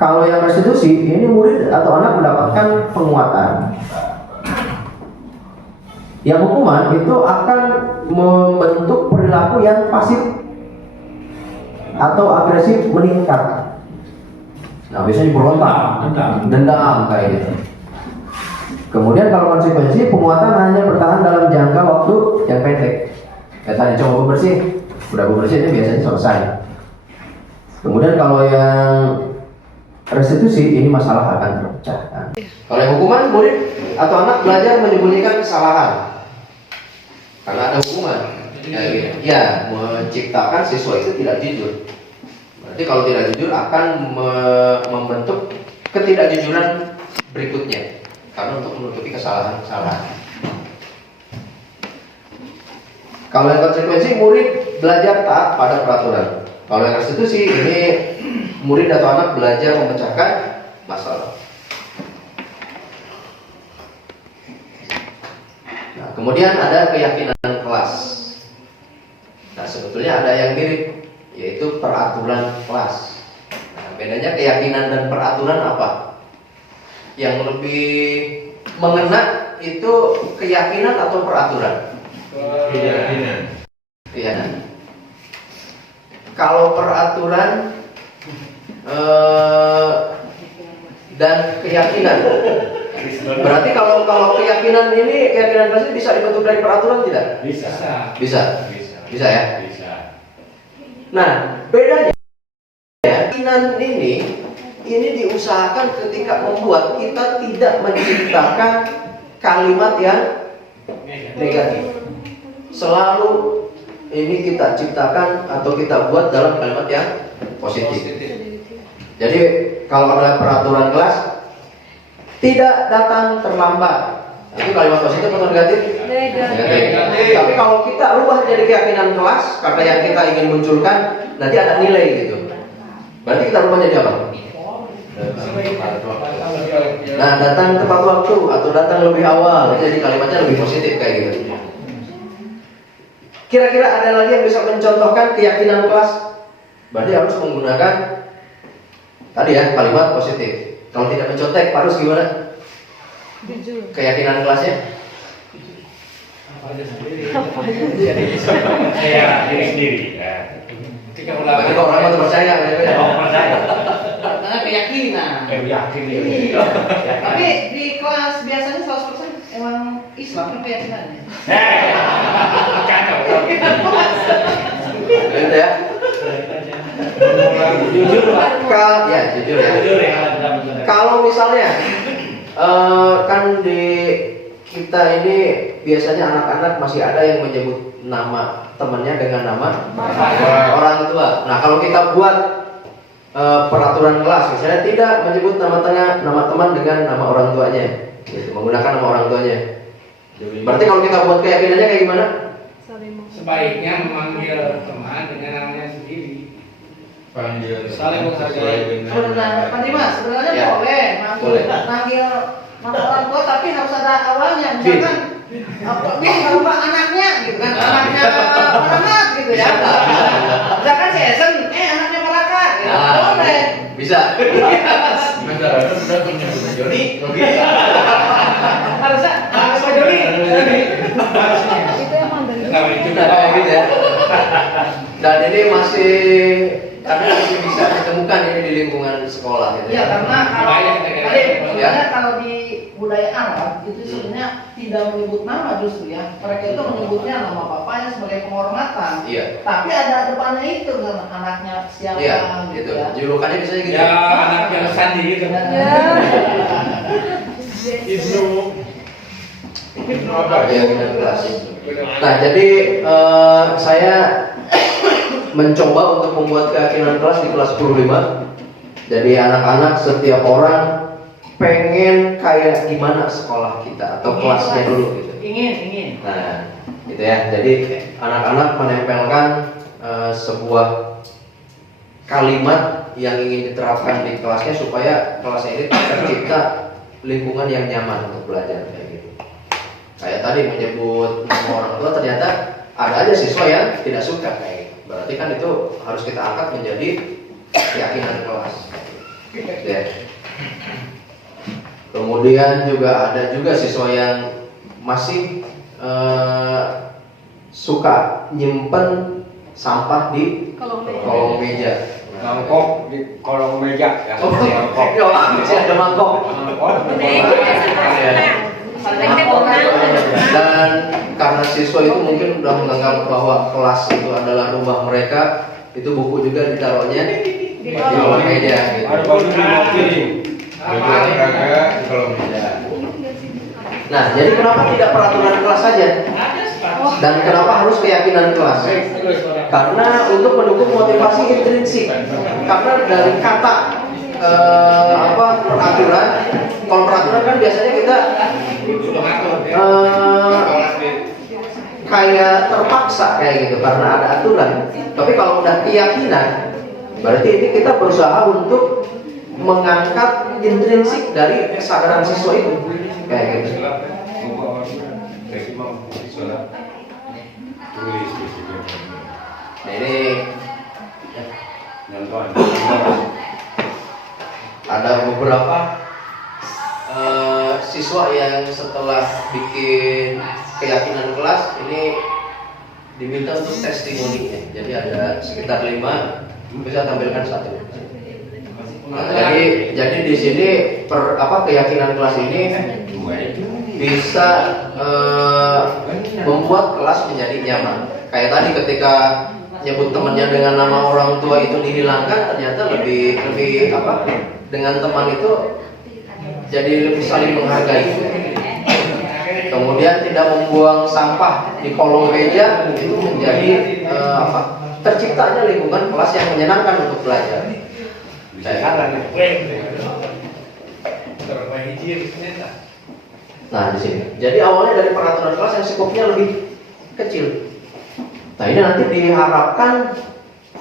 Kalau yang restitusi, ini murid atau anak mendapatkan penguatan. Yang hukuman itu akan membentuk perilaku yang pasif atau agresif meningkat. Nah, biasanya berontak, dendam kayak gitu. Kemudian kalau konsekuensi, penguatan hanya bertahan dalam jangka waktu yang pendek. Ya tadi coba bebersih, udah bebersih ini biasanya selesai. Kemudian kalau yang restitusi, ini masalah akan terpecahkan. Kalau yang hukuman, murid atau anak belajar menyembunyikan kesalahan karena ada hukuman. Ya, menciptakan siswa itu tidak jujur. Berarti kalau tidak jujur akan membentuk ketidakjujuran berikutnya. Karena untuk menutupi kesalahan-kesalahan. Kalau yang konsekuensi, murid belajar taat pada peraturan. Kalau yang restitusi, ini murid atau anak belajar memecahkan masalah. Nah, kemudian ada keyakinan kelas. Nah, sebetulnya ada yang mirip, yaitu peraturan kelas. Nah, bedanya keyakinan dan peraturan apa? Yang lebih mengena itu keyakinan atau peraturan? Keyakinan. Kalau peraturan dan keyakinan, berarti kalau keyakinan ini, keyakinan pasti bisa dibentuk dari peraturan tidak? Bisa ya. Nah, bedanya keyakinan ini diusahakan ketika membuat kita tidak menciptakan kalimat yang negatif. Selalu ini kita ciptakan atau kita buat dalam kalimat yang positif. Jadi kalau ada peraturan kelas, tidak datang terlambat, Itu kalimat positif atau negatif? Negatif. Tapi kalau kita rubah jadi keyakinan kelas karena yang kita ingin munculkan, nanti ada nilai gitu. Berarti kita rubah jadi apa? Nah, datang tepat waktu atau datang lebih awal, jadi kalimatnya lebih positif kayak gitu. Kira-kira ada lagi yang bisa mencontohkan keyakinan kelas? Berarti harus menggunakan tadi ya kalimat positif. Kalau tidak mencontek harus gimana? Keyakinan kelasnya? Saya diri sendiri. Bagi orang yang percaya, Karena keyakinan. Yakin Tapi di kelas biasanya 100% emang Islam keyakinannya. Kacau. gitu ya. Jujur lah. Jujur ya. Jujur ya. Kalau misalnya kan di kita ini biasanya anak-anak masih ada yang menyebut nama temannya dengan nama orang tua. Nah, kalau kita buat peraturan kelas, misalnya tidak menyebut nama teman dengan nama orang tuanya, gitu, menggunakan nama orang tuanya. Berarti kalau kita buat keyakinannya kayak gimana? Sebaiknya memanggil teman dengan namanya sendiri. Saling menghargai. Sebenarnya Ya. boleh Boleh. manggil nama orang tua, tapi harus ada awalnya. Misalkan kalau nggak anaknya gitu kan, anaknya Muhammad gitu ya. Misalkan si Esen, anaknya Malaka gitu. Boleh. Bisa. Joni, Harusnya Pak Joni. Nah, itu Nah, kayak gitu ya. Dan ini masih bisa ditemukan ini di lingkungan sekolah gitu. Iya, karena kalau Ya. kalau di budaya Arab itu sebenarnya tidak menyebut nama justru ya. Mereka itu menyebutnya nama bapaknya sebagai penghormatan. Iya. Tapi ada depannya itu kan anaknya siapa Iya, gitu gitu. ya. Julukannya biasanya gitu. ya anaknya Sandi gitu. Ibnu. Keyakinan kelas. Nah, jadi saya mencoba untuk membuat keyakinan kelas di kelas 10-5. Jadi anak-anak setiap orang pengen kayak gimana sekolah kita atau kelasnya dulu gitu. Ingin. Nah, gitu ya. Jadi anak-anak menempelkan sebuah kalimat yang ingin diterapkan di kelasnya supaya kelasnya ini tercipta lingkungan yang nyaman untuk belajar kayak gitu. Kayak tadi menyebut nama orang tua, ternyata ada aja siswa yang tidak suka kayak gitu. Berarti kan itu harus kita angkat menjadi keyakinan kelas. Ya. Kemudian juga ada juga siswa yang masih suka nyimpen sampah di kolong meja. Mangkok di kolong meja ya. Oh, masih ada mangkok. Dan karena siswa itu mungkin udah menganggap bahwa kelas itu adalah rumah mereka, itu buku juga ditaruhnya di kolong meja gitu. Ada baju di piring. Olahraga di kolong meja. Nah, jadi kenapa tidak peraturan kelas saja? Dan kenapa harus keyakinan kelas? Karena untuk mendukung motivasi intrinsik. Karena dari kata peraturan, kalau peraturan kan biasanya kita kayak terpaksa kayak gitu karena ada aturan. Tapi kalau udah keyakinan, berarti ini kita berusaha untuk mengangkat intrinsik dari kesadaran siswa itu kayak gitu. Nah, ini ada beberapa siswa yang setelah bikin keyakinan kelas ini diminta untuk testimoninya. Jadi ada sekitar 5, bisa tampilkan 1. Nah, jadi di sini keyakinan kelas ini bisa membuat kelas menjadi nyaman. Kayak tadi ketika nyebut temannya dengan nama orang tua itu dihilangkan, ternyata lebih dengan teman itu jadi lebih saling menghargai. Kemudian tidak membuang sampah di kolong meja, itu menjadi terciptanya lingkungan kelas yang menyenangkan untuk belajar. Nah, di sini. Jadi awalnya dari peraturan kelas yang skopnya lebih kecil. Nah, ini nanti diharapkan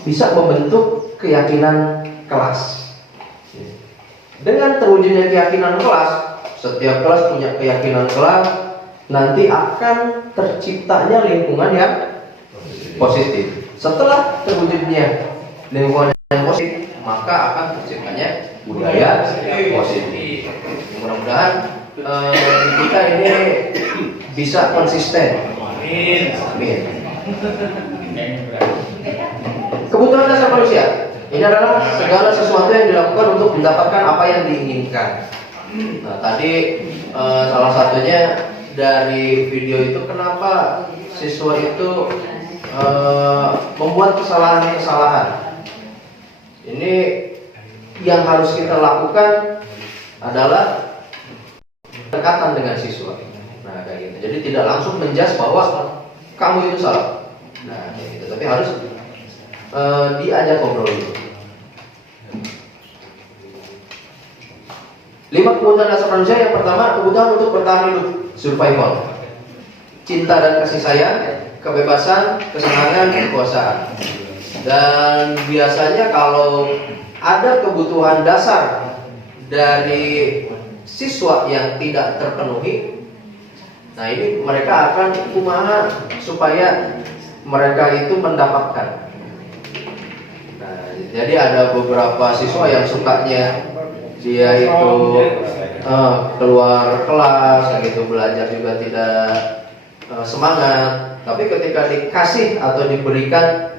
bisa membentuk keyakinan kelas. Dengan terwujudnya keyakinan kelas, setiap kelas punya keyakinan kelas, nanti akan terciptanya lingkungan yang positif. Setelah terwujudnya lingkungan yang positif, maka akan terciptanya budaya positif. Mudah-mudahan kita ini bisa konsisten. Amin. Kebutuhan dasar manusia ini adalah segala sesuatu yang dilakukan untuk mendapatkan apa yang diinginkan. Nah, tadi salah satunya dari video itu, kenapa siswa itu membuat kesalahan-kesalahan. Ini yang harus kita lakukan adalah pendekatan dengan siswa. Nah, kayak gitu. Jadi tidak langsung menjudge bahwa kamu itu salah. Nah, kayak gitu. Tapi harus diajak ngobrol dulu. 5 kebutuhan dasar manusia. Yang pertama, kebutuhan untuk bertahan hidup, survival. Cinta dan kasih sayang, kebebasan, kesenangan, kekuasaan. Dan biasanya kalau ada kebutuhan dasar dari siswa yang tidak terpenuhi, nah ini mereka akan kumaha supaya mereka itu mendapatkan. Nah, jadi ada beberapa siswa yang sukanya dia itu keluar kelas, gitu, belajar juga tidak semangat. Tapi ketika dikasih atau diberikan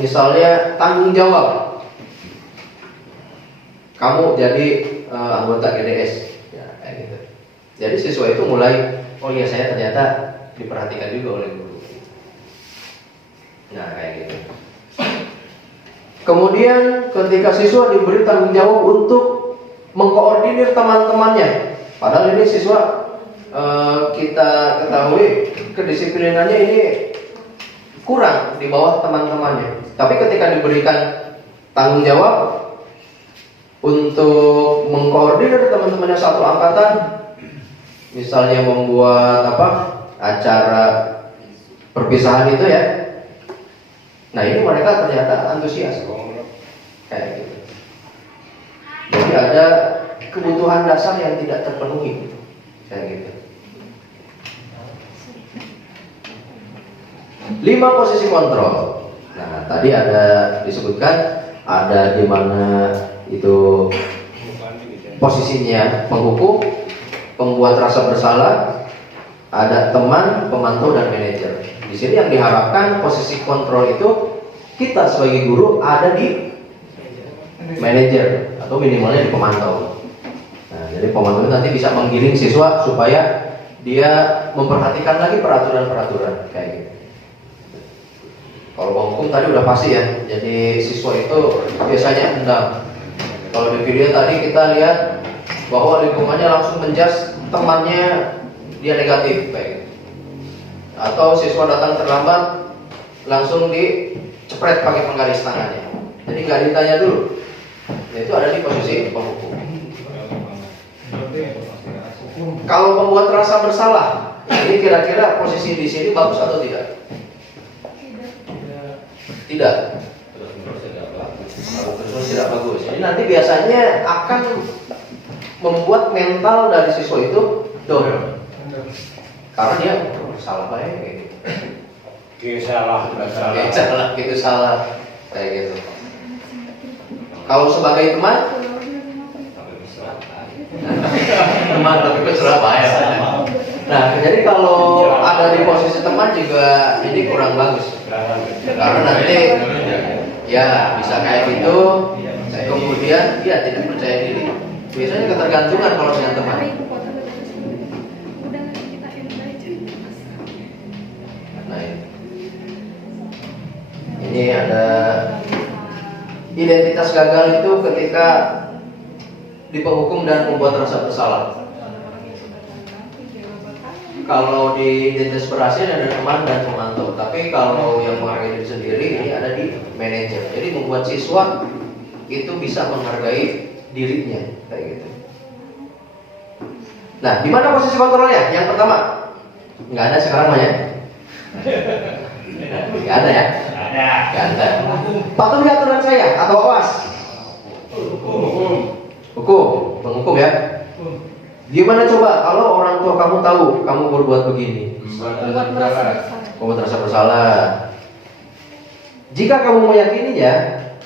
misalnya tanggung jawab, kamu jadi anggota GDS, ya, kayak gitu. Jadi siswa itu mulai, oh iya saya ternyata diperhatikan juga oleh guru. Nah, kayak gitu. Kemudian ketika siswa diberi tanggung jawab untuk mengkoordinir teman-temannya, padahal ini siswa kita ketahui kedisiplinannya ini kurang di bawah teman-temannya. Tapi ketika diberikan tanggung jawab untuk mengkoordinir teman-temannya satu angkatan, misalnya membuat acara perpisahan itu ya. Nah, ini mereka ternyata antusias kayak gitu. Jadi ada kebutuhan dasar yang tidak terpenuhi kayak gitu. 5 posisi kontrol. Nah, tadi ada disebutkan ada di mana itu posisinya penghukum, pembuat rasa bersalah, ada teman, pemantau, dan manajer. Di sini yang diharapkan posisi kontrol itu kita sebagai guru ada di manajer atau minimalnya di pemantau. Nah, jadi pemantau itu nanti bisa menggiring siswa supaya dia memperhatikan lagi peraturan-peraturan kayak gitu. Kalau penghukum tadi udah pasti ya. Jadi siswa itu biasanya endam. Kalau di video tadi kita lihat bahwa lingkungannya langsung menjudge temannya dia negatif kayak gitu. Atau siswa datang terlambat langsung dicepret pakai penggaris tangannya. Jadi nggak ditanya dulu. Itu ada di posisi penghukum. Kalau membuat rasa bersalah, ini kira-kira posisi di sini bagus atau tidak? Tidak. Terus tidak bagus. Jadi nanti biasanya akan membuat mental dari siswa itu down. Karena dia salah kayak gitu. Salah Gitu salah kayak gitu. Kalau sebagai teman tapi ke Surabaya. Nah, jadi kalau ada di posisi teman juga ini kurang bagus. Karena nanti ya bisa kayak gitu, kemudian dia tidak percaya diri. Biasanya ketergantungan kalau dengan teman. Nah, ini ada identitas gagal itu ketika di penghukum dan membuat rasa bersalah. Kalau di identitas berhasil ada teman dan pemantau. Tapi kalau yang menghargai diri sendiri ini ada di manajer. Jadi membuat siswa itu bisa menghargai dirinya kayak gitu. Nah, di mana posisi kontrolnya? Yang pertama, nggak ada sekarang mah ya? Nggak ada ya? Nggak ada. Patuhi aturan saya atau awas? Hukum, penghukum ya. Gimana coba kalau orang tua kamu tahu kamu berbuat begini? Kamu terasa bersalah. Jika kamu meyakininya,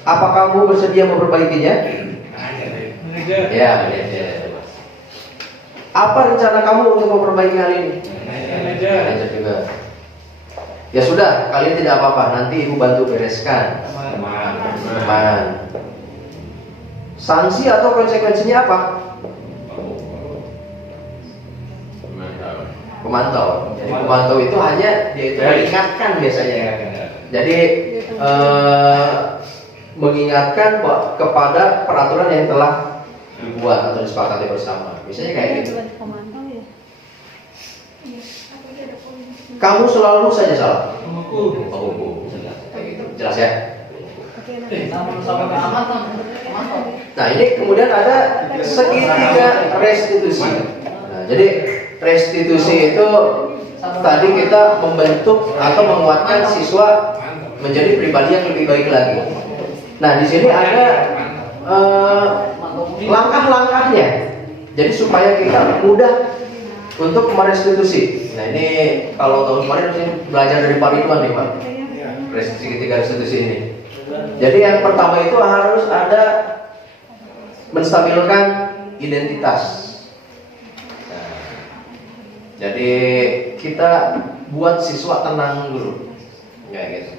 apa kamu bersedia memperbaikinya? Ya, manajer. Apa rencana kamu untuk memperbaiki hal ini? Manajer juga. Ya sudah, kalian tidak apa-apa. Nanti ibu bantu bereskan. Teman. Sanksi atau konsekuensinya apa? Pemantau. Jadi pemantau itu hanya dia itu mengingatkan biasanya. Jadi mengingatkan kepada peraturan yang telah dibuat atau disepakati bersama. Misalnya kayak gitu. Kamu selalu saja salah. Penghukum. Jelas ya? Nah, ini kemudian ada segitiga restitusi. Nah, jadi restitusi itu tadi kita membentuk atau menguatkan siswa menjadi pribadi yang lebih baik lagi. Nah, di sini ada langkah-langkahnya. Jadi supaya kita mudah untuk merestitusi. Nah, ini kalau tahun kemarin harusnya belajar dari Pak Ridwan nih, Pak. Segitiga restitusi ini. Jadi yang pertama itu harus ada menstabilkan identitas. Nah, jadi kita buat siswa tenang dulu, kayak gitu,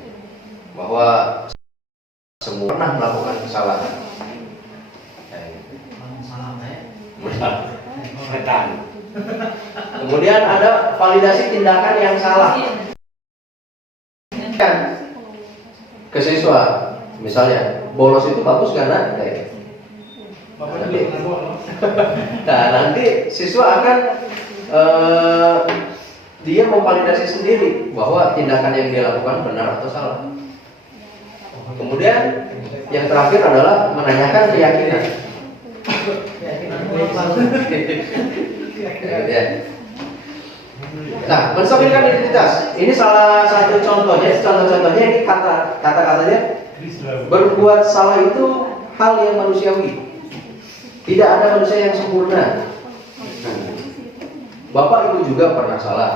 bahwa semua pernah melakukan kesalahan. Kemudian ada validasi tindakan yang salah kan ke siswa. Misalnya bolos itu bagus nggak nak? Nah, nanti siswa akan dia memvalidasi sendiri bahwa tindakan yang dia lakukan benar atau salah. Kemudian yang terakhir adalah menanyakan keyakinan. Nah, menstabilkan identitas. Ini salah satu contohnya. Contoh-contohnya ini kata-katanya berbuat salah itu hal yang manusiawi. Tidak ada manusia yang sempurna. Bapak Ibu juga pernah salah.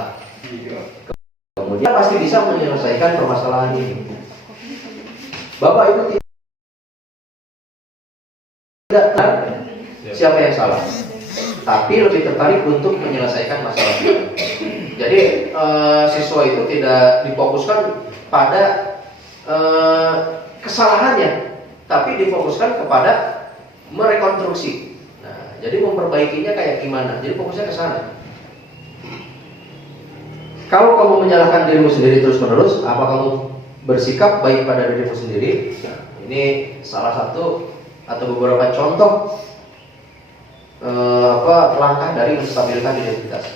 Kemudian pasti bisa menyelesaikan permasalahan ini. Bapak Ibu tidak tahu siapa yang salah, tapi lebih tertarik untuk menyelesaikan masalah itu. Jadi siswa itu tidak difokuskan pada kesalahannya, tapi difokuskan kepada merekonstruksi. Nah, jadi memperbaikinya kayak gimana? Jadi fokusnya ke sana. Kalau kamu menyalahkan dirimu sendiri terus-menerus, apa kamu bersikap baik pada dirimu sendiri? Nah, ini salah satu atau beberapa contoh langkah dari menstabilkan identitas.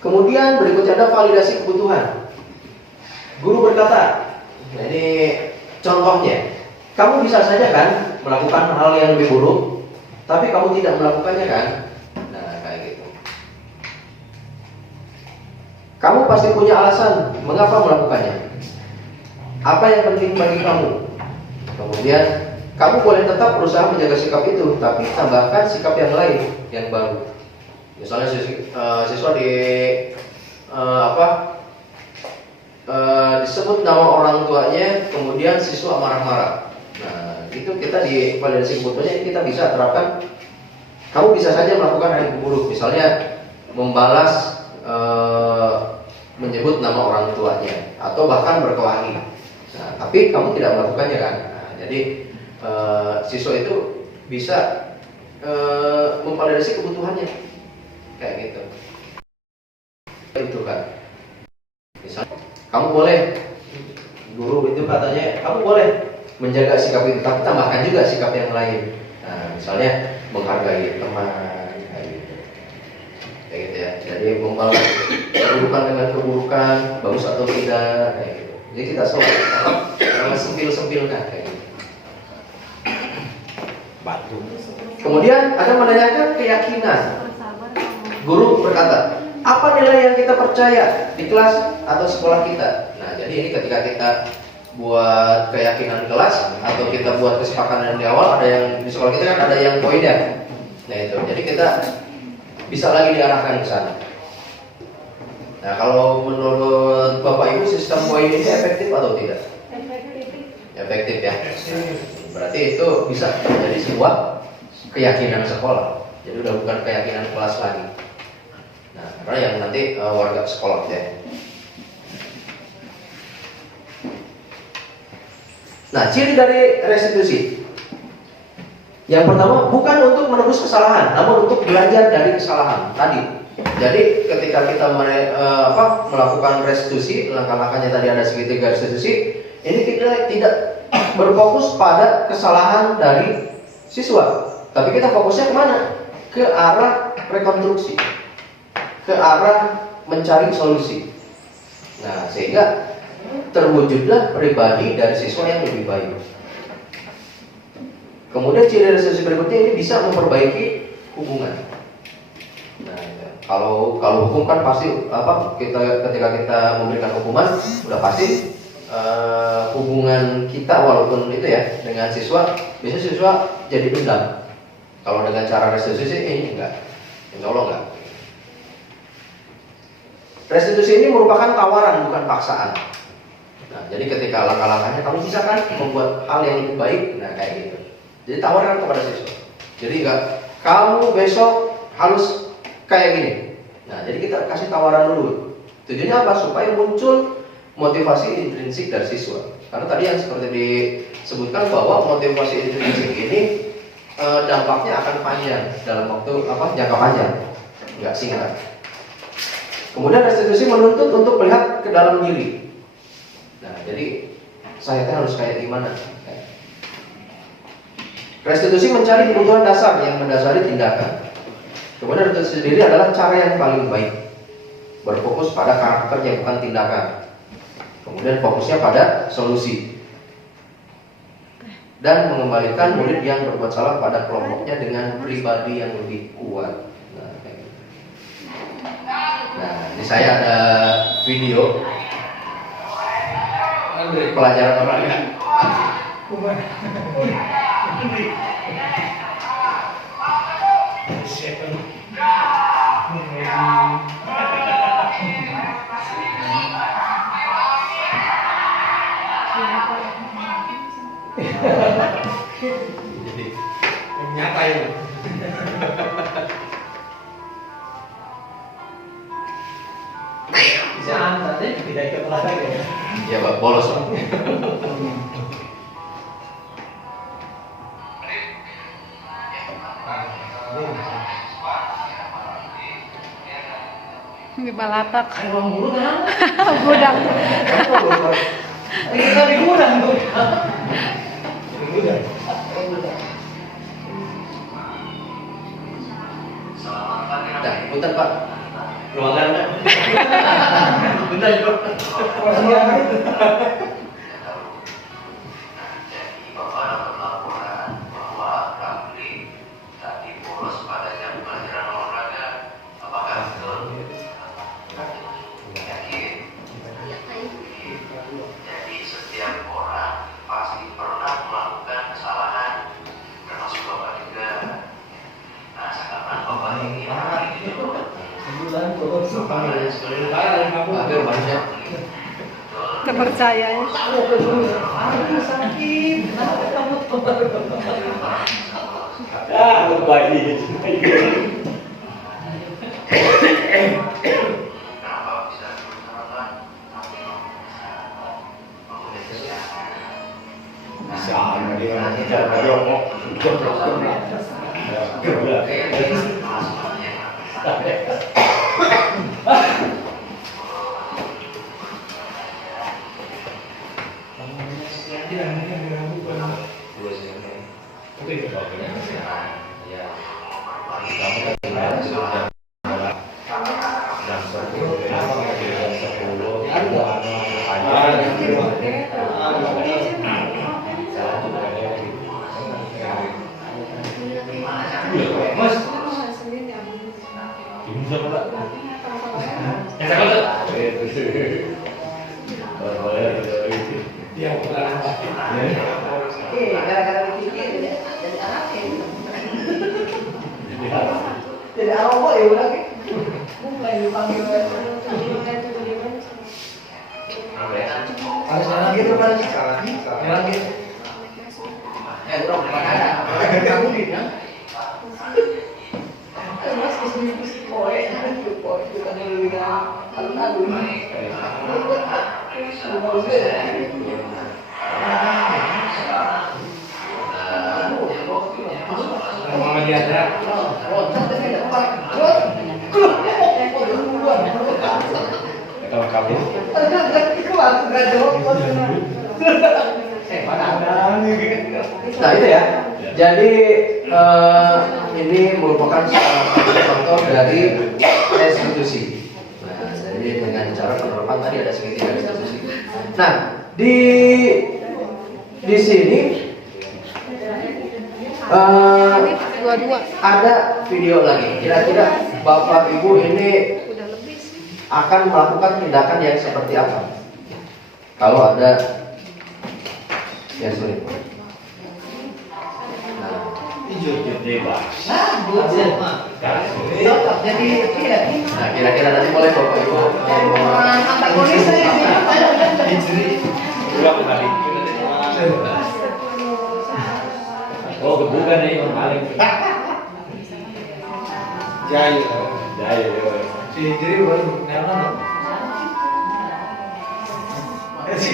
Kemudian berikutnya ada validasi kebutuhan. Guru berkata, nah ini contohnya, kamu bisa saja kan melakukan hal yang lebih buruk, tapi kamu tidak melakukannya kan? Nah, kayak gitu. Kamu pasti punya alasan mengapa melakukannya. Apa yang penting bagi kamu? Kemudian kamu boleh tetap berusaha menjaga sikap itu, tapi tambahkan sikap yang lain, yang baru. Misalnya siswa disebut nama orang tuanya, kemudian siswa marah-marah. Nah, itu kita di validasi kebutuhannya kita bisa terapkan. Kamu bisa saja melakukan hal yang buruk, misalnya membalas menyebut nama orang tuanya atau bahkan berkelahi. Nah, tapi kamu tidak melakukannya kan? Nah, jadi siswa itu bisa memvalidasi kebutuhannya, kayak gitu. Itu kan. Misalnya, kamu boleh, guru itu katanya, kamu boleh menjaga sikap itu, tapi tambahkan juga sikap yang lain. Nah, misalnya menghargai teman, kayak gitu ya. Jadi membalas keburukan dengan keburukan, bagus atau tidak, kayak gitu. Jadi kita selalu sempil-sempilkan kayak gitu. Kemudian ada menanyakan keyakinan. Guru berkata, apa nilai yang kita percaya di kelas atau sekolah kita? Nah, jadi ini ketika kita buat keyakinan kelas atau kita buat kesepakatan di awal, ada yang di sekolah kita kan ada yang poinnya. Nah itu, jadi kita bisa lagi diarahkan ke sana. Nah, kalau menurut Bapak Ibu sistem poin ini efektif atau tidak? Efektif ya. Berarti itu bisa menjadi sebuah keyakinan sekolah. Jadi udah bukan keyakinan kelas lagi. Nah, karena yang nanti warga sekolah ya. Nah, ciri dari restitusi. Yang pertama, bukan untuk menebus kesalahan, namun untuk belajar dari kesalahan tadi. Jadi ketika kita melakukan restitusi, langkah-langkahnya tadi ada segitiga restitusi, ini kita tidak berfokus pada kesalahan dari siswa, tapi kita fokusnya kemana? Ke arah rekonstruksi, ke arah mencari solusi. Nah, sehingga terwujudlah pribadi dari siswa yang lebih baik. Kemudian ciri restitusi berikutnya ini bisa memperbaiki hubungan. Nah, kalau hukum kan pasti ketika kita memberikan hukuman udah pasti hubungan kita walaupun itu ya dengan siswa, biasanya siswa jadi dendam. Kalau dengan cara restitusi ini enggak, insya Allah enggak. Restitusi ini merupakan tawaran bukan paksaan. Nah, jadi ketika langkah-langkahnya kamu bisa kan membuat hal yang lebih baik, nah kayak gitu. Jadi tawaran kepada siswa. Jadi enggak, kamu besok harus kayak gini. Nah, jadi kita kasih tawaran dulu. Tujuannya apa? Supaya muncul motivasi intrinsik dari siswa. Karena tadi yang seperti disebutkan bahwa motivasi intrinsik ini dampaknya akan panjang dalam waktu jangka panjang, nggak singkat. Kemudian restitusi menuntut untuk melihat ke dalam diri. Nah, jadi saya harus kayak gimana? Restitusi mencari kebutuhan dasar yang mendasari tindakan. Kemudian restitusi sendiri adalah cara yang paling baik, berfokus pada karakter yang bukan tindakan. Kemudian fokusnya pada solusi dan mengembalikan murid yang berbuat salah pada kelompoknya dengan pribadi yang lebih kuat. Nah, kayak gitu. Nah, ini saya ada video pelajaran olahraga. Jadi nyata ya. Bisa antar deh, tidak ikut olahraga ya. Ya, Pak, bolos Pak. Di balatak. Ruang guru kan? Gudang. Kita di gudang tuh. Nah, punten Pak. Ruangan Pak. Bentar, Pak. Agar banyak Terpercaya ya. Baik. Bisa dia Mas. Dia pulang Gara-gara dipikir ya, jadi anaknya. Jadi arwah ya udah gitu. Bukan dipanggil. Harus jalan gitu kan jalan gitu. Bro, kamu gitu ya. Mas kesini poe, poe kita dulu ya. Aduh. Mama dia ada. Kalau kamu Nah itu ya. Jadi ini merupakan salah satu contoh dari restitusi. Nah, jadi dengan cara penerapan tadi ada segitiga restitusi. Nah di sini ada video lagi. Kira-kira Bapak Ibu ini akan melakukan tindakan yang seperti apa? Kalau ada yang sulit. Nah, kira-kira nanti mulai Bapak Ibu Antagonis dua kali. Oh, kebukan nih yang paling. Jaya. Jadi baru nyaman. Mas,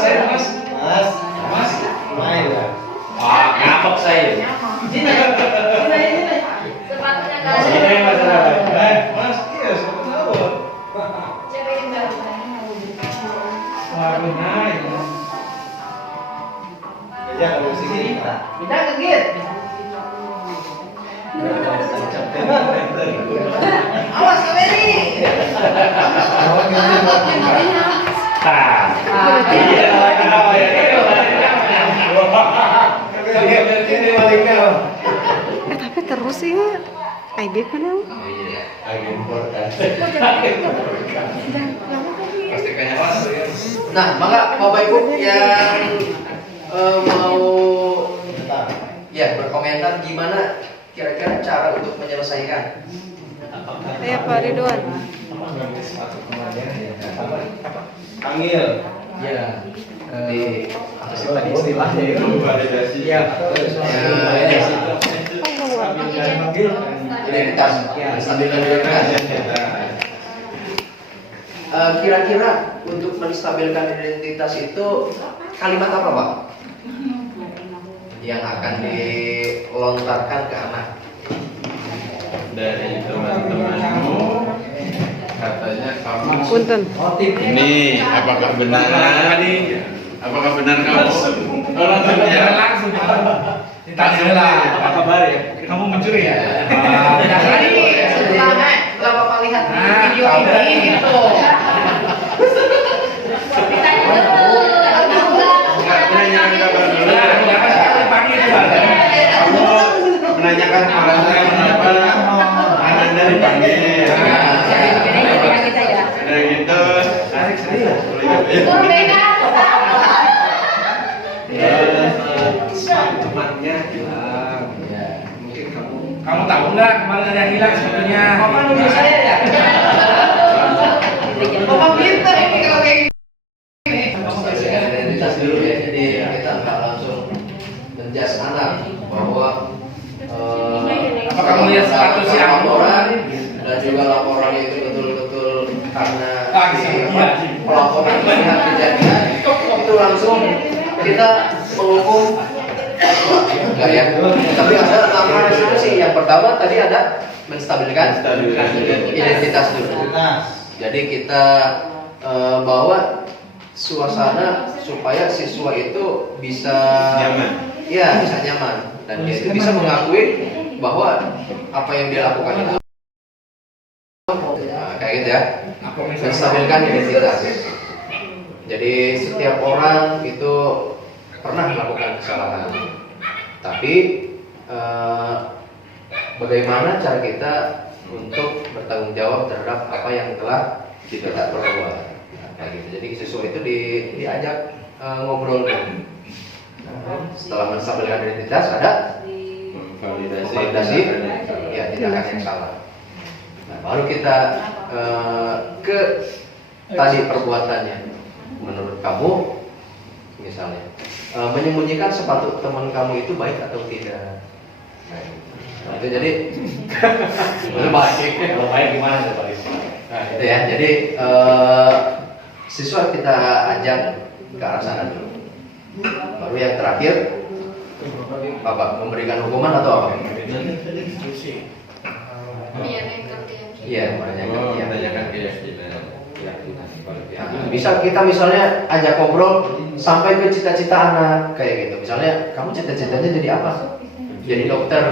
saya mas. Mas, main lah. Ngapok saya. Sepatunya Ini masalah. Mas, iya, siapa tahu. Naik. Ya kalau sini Kita kegit. Awas kamera. Kenapa ya? ini maliknya. Tapi terus ya, IG kan yang Agen podcast. Nah, maka Bapak Ibu yang mau berkomentar gimana kira-kira cara untuk menyelesaikan. Pak Ridwan. Panggil. Ya. Tadi istilahnya itu validasi. Iya. Identitas. Stabilkan identitas. Kira-kira untuk menstabilkan identitas itu kalimat apa, Pak? Yang akan dilontarkan ke anak? Dari teman-temanmu katanya kamu Punten. ini apakah benar kamu Langsung ditanya lah. Apa kabar ya? Kamu mencuri ya? Setelah Bapak lihat Nah, video ini gitu. menanyakan kabar dulu kamu menanyakan alasannya kenapa Anda dipanggil udah gitu Temannya hilang. Mungkin kamu tahu nggak kemarin ada yang hilang sebetulnya? Bapak nuduh saya ya. Bapak pintar ini kalau kayak gini. Identitas dulu ya, jadi kita nggak langsung menjas anak bahwa Apakah melihat status si laporan dan juga laporannya itu betul-betul karena si pelaporan melihat kejadian itu langsung kita menghukum enggak ya, tapi ada langkah restitusi. Yang pertama tadi ada menstabilkan identitas dulu. Jadi kita bawa suasana supaya siswa itu bisa nyaman. Ya, bisa nyaman dan dia itu bisa mengakui bahwa apa yang dia lakukan itu kayak gitu ya, menstabilkan identitas. Jadi setiap orang itu pernah melakukan kesalahan, tapi bagaimana cara kita untuk bertanggung jawab terhadap apa yang telah kita perbuat. Nah, kayak gitu. Jadi siswa itu diajak ngobrol dulu. Setelah menstabilkan identitas ada validasi, ya tindakan yang salah. Nah, baru kita ke tadi perbuatannya. Menurut kamu, misalnya menyembunyikan sepatu teman kamu itu baik atau tidak? Nah, itu jadi itu baik. Kalau baik gimana tuh Pak? Nah, itu ya. Jadi siswa kita ajak ke arah sana dulu. Baru yang terakhir apa? Memberikan hukuman atau apa? Iya, menanyakan keyakinan. Bisa kita misalnya ajak ngobrol sampai ke cita-cita anak kayak gitu. Misalnya kamu cita-citanya jadi apa? Jadi dokter.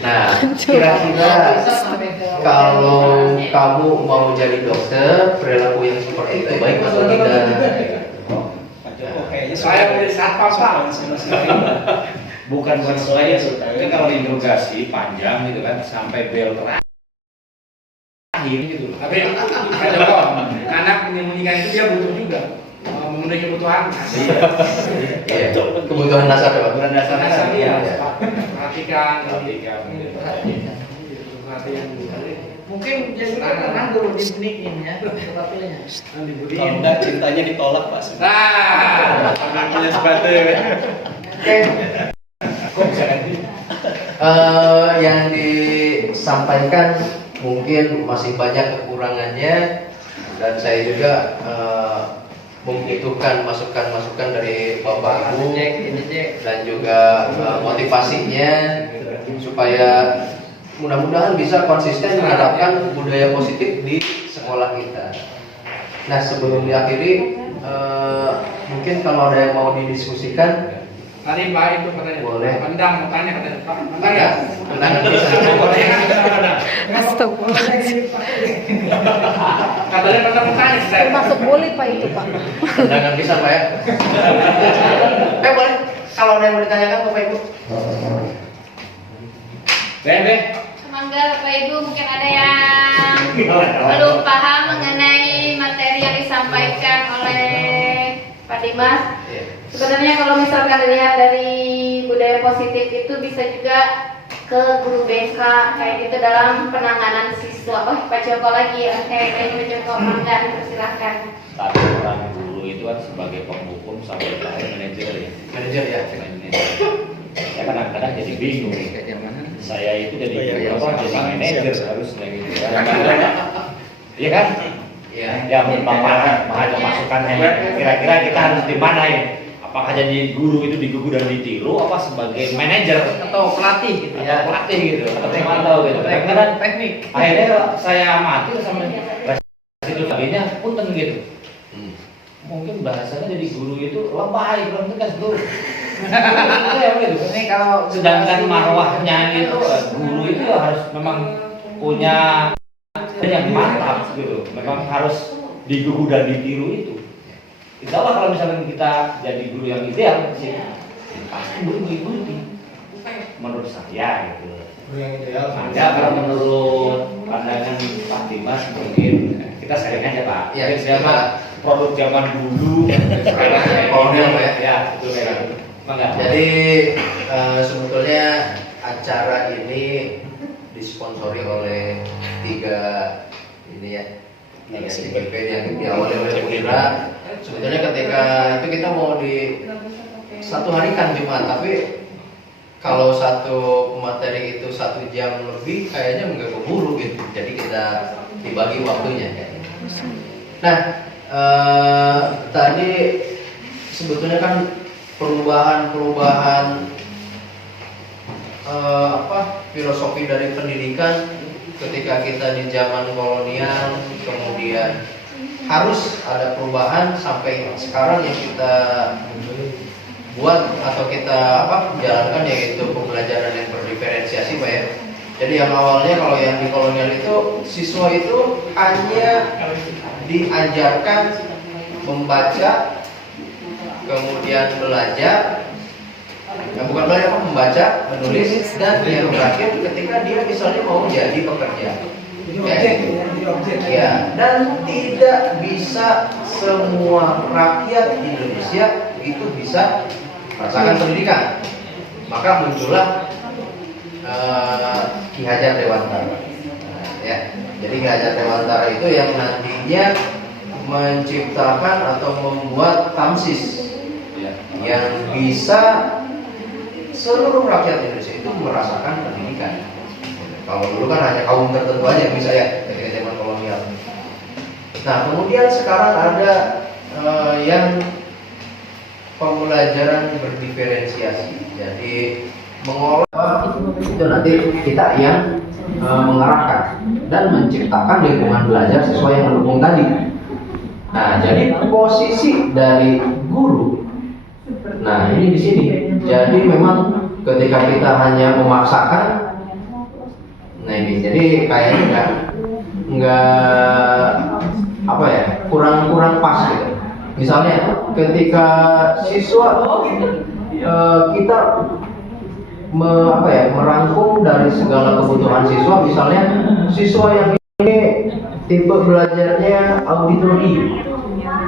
Nah, kira-kira kalau kamu mau jadi dokter, perilaku yang seperti itu baik atau tidak? Saya menjadi satpam Pak. Bukan saya, tapi kalau diinterogasi panjang gitu kan sampai bel terakhir gitu. Tapi ada kok anak menyembunyikan itu dia butuh juga memenuhi kebutuhan. Iya, kebutuhan dasar ya, Pak. Kebutuhan dasar dia. Perhatian. Mungkin jadi pernah dulu dibenikin ya, tetapinya. Kalau enggak cintanya ditolak Pak. Nah, Punya sepatu ya. Oke. Yang disampaikan mungkin masih banyak kekurangannya dan saya juga membutuhkan masukan-masukan dari Bapak Ibu dan juga motivasinya supaya mudah-mudahan bisa konsisten menerapkan budaya positif di sekolah kita. Nah, sebelum diakhiri mungkin kalau ada yang mau didiskusikan. tadi Pak itu katanya. Boleh. Pendang mau tanya katanya Pak. Bentar ya. Undangan bisa. Katanya pernah mau tanya saya. Termasuk boleh Pak itu Pak. Undangan bisa Pak ya. Boleh. Kalau ada yang mau ditanyakan Bapak Ibu. Be. Semangga Bapak Ibu, mungkin ada yang belum paham mengenai materi yang disampaikan oleh Pak Dimas. Sebenarnya kalau misalkan dilihat dari budaya positif itu bisa juga ke guru BK kayak gitu dalam penanganan siswa. Oh, Pak Joko lagi ya. Pak Joko, mangga, persilahkan. Tapi orang guru itu kan sebagai penghukum sampai terakhir manajer ya. Manajer ya. Saya kadang-kadang jadi bingung. Saya itu jadi apa? Jadi manajer harusnya gitu. Iya kan? Iya. Ya Bapak ada masukannya. Kira-kira kita harus di mana ya? Apakah jadi guru itu digugu dan ditiru apa sebagai manajer Atau pelatih gitu ya. atau pelatih gitu atau pemantau gitu. Karena Teknik. akhirnya saya amati sama itu sebagainya punten gitu. Mungkin bahasanya jadi guru itu lebay, belum tegas dulu. Ini kalau Sedangkan marwahnya itu guru itu harus memang punya yang mantap gitu. Memang harus digugu dan ditiru itu. Insya Allah kalau misalnya kita jadi guru yang ideal sih, pasti guru mengikuti. Menurut saya gitu. Ada kalau menurut pandangan Pak Dimas mungkin kita sharing aja Pak. Ya, Mungkin siapa produk zaman dulu. Kolonial Pak ya. Ya, betul kayak gitu. Mangga. Jadi sebetulnya acara ini disponsori oleh tiga CGP yang diawali oleh Pura. Sebetulnya ketika itu kita mau di satu hari kan Jumat, tapi kalau satu materi itu 1 jam lebih kayaknya nggak keburu gitu. Jadi kita dibagi waktunya kayaknya. Nah, tadi sebetulnya kan perubahan filosofi dari pendidikan ketika kita di zaman kolonial, kemudian harus ada perubahan sampai sekarang yang kita buat atau kita jalankan yaitu pembelajaran yang berdiferensiasi Pak ya. Jadi yang awalnya kalau yang di kolonial itu siswa itu hanya diajarkan membaca, kemudian belajar, Yang bukan belajar apa? Membaca, menulis, dan yang terakhir ketika dia misalnya mau jadi pekerja. Ya, dan tidak bisa semua rakyat Indonesia itu bisa merasakan pendidikan. Maka muncullah Ki Hajar Dewantara. Ya, jadi Ki Hajar Dewantara itu yang nantinya menciptakan atau membuat Tamsis yang bisa seluruh rakyat Indonesia itu merasakan pendidikan. Kalau dulu kan hanya kaum tertentu aja yang bisa ya, ketika zaman kolonial. Nah, kemudian sekarang ada yang pembelajaran berdiferensiasi. Jadi mengolah itu nanti kita yang mengarahkan dan menciptakan lingkungan belajar sesuai yang mendukung tadi. Nah, jadi posisi dari guru. Nah, ini di sini. Jadi memang ketika kita hanya memaksakan, nah ini jadi kayaknya nggak apa ya, kurang pas gitu. Misalnya ketika siswa kita merangkum dari segala kebutuhan siswa, misalnya siswa yang ini tipe belajarnya auditori,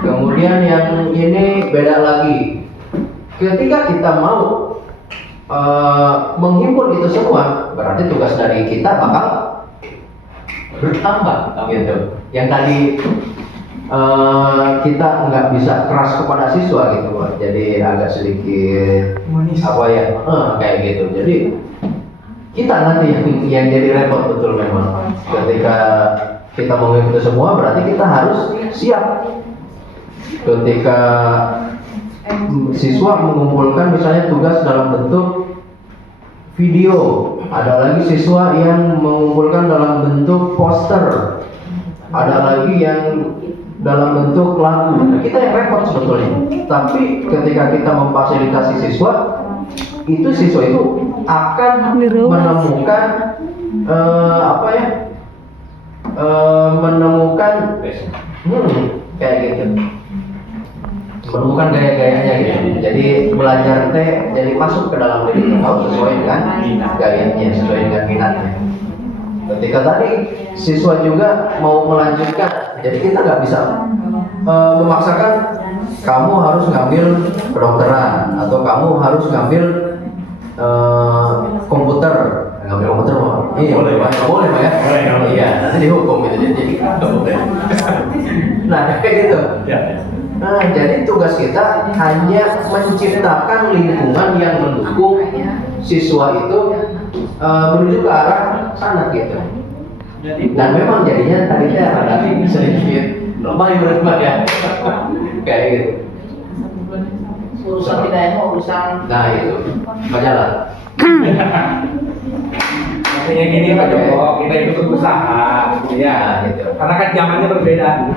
kemudian yang ini beda lagi. Ketika kita mau menghimpun itu semua, berarti tugas dari kita bakal bertambah gitu. Yang tadi kita nggak bisa keras kepada siswa gitu, jadi agak sedikit kayak gitu. Jadi kita nanti yang jadi repot betul memang. Ketika kita mau mengikuti semua, berarti kita harus siap. Ketika siswa mengumpulkan misalnya tugas dalam bentuk video, ada lagi siswa yang mengumpulkan dalam bentuk poster, ada lagi yang dalam bentuk lagu. Kita yang repot sebetulnya. Tapi ketika kita memfasilitasi siswa, itu siswa itu akan menemukan kayak gitu, menemukan gaya-gayanya gitu. Jadi belajar teh jadi masuk ke dalam diri kita sesuai dengan gayanya, sesuai dengan minatnya. Ketika tadi siswa juga mau melanjutkan, jadi kita nggak bisa memaksakan kamu harus ngambil kedokteran atau kamu harus ngambil komputer. Ngambil komputer mau? Iya, boleh Pak ya? Iya, nanti dihukum itu jadi nggak boleh. Nah kayak gitu. Nah, jadi tugas kita hanya menciptakan lingkungan yang mendukung siswa itu menuju ke arah sana gitu. Dan memang jadinya tadi ada sedikit lemah ya, kayak gitu. Urusan kita yang mau urusan. Nah itu, majalah. Artinya gini Pak Joko, kita itu berusaha, ya, gitu. Karena kan zamannya berbeda.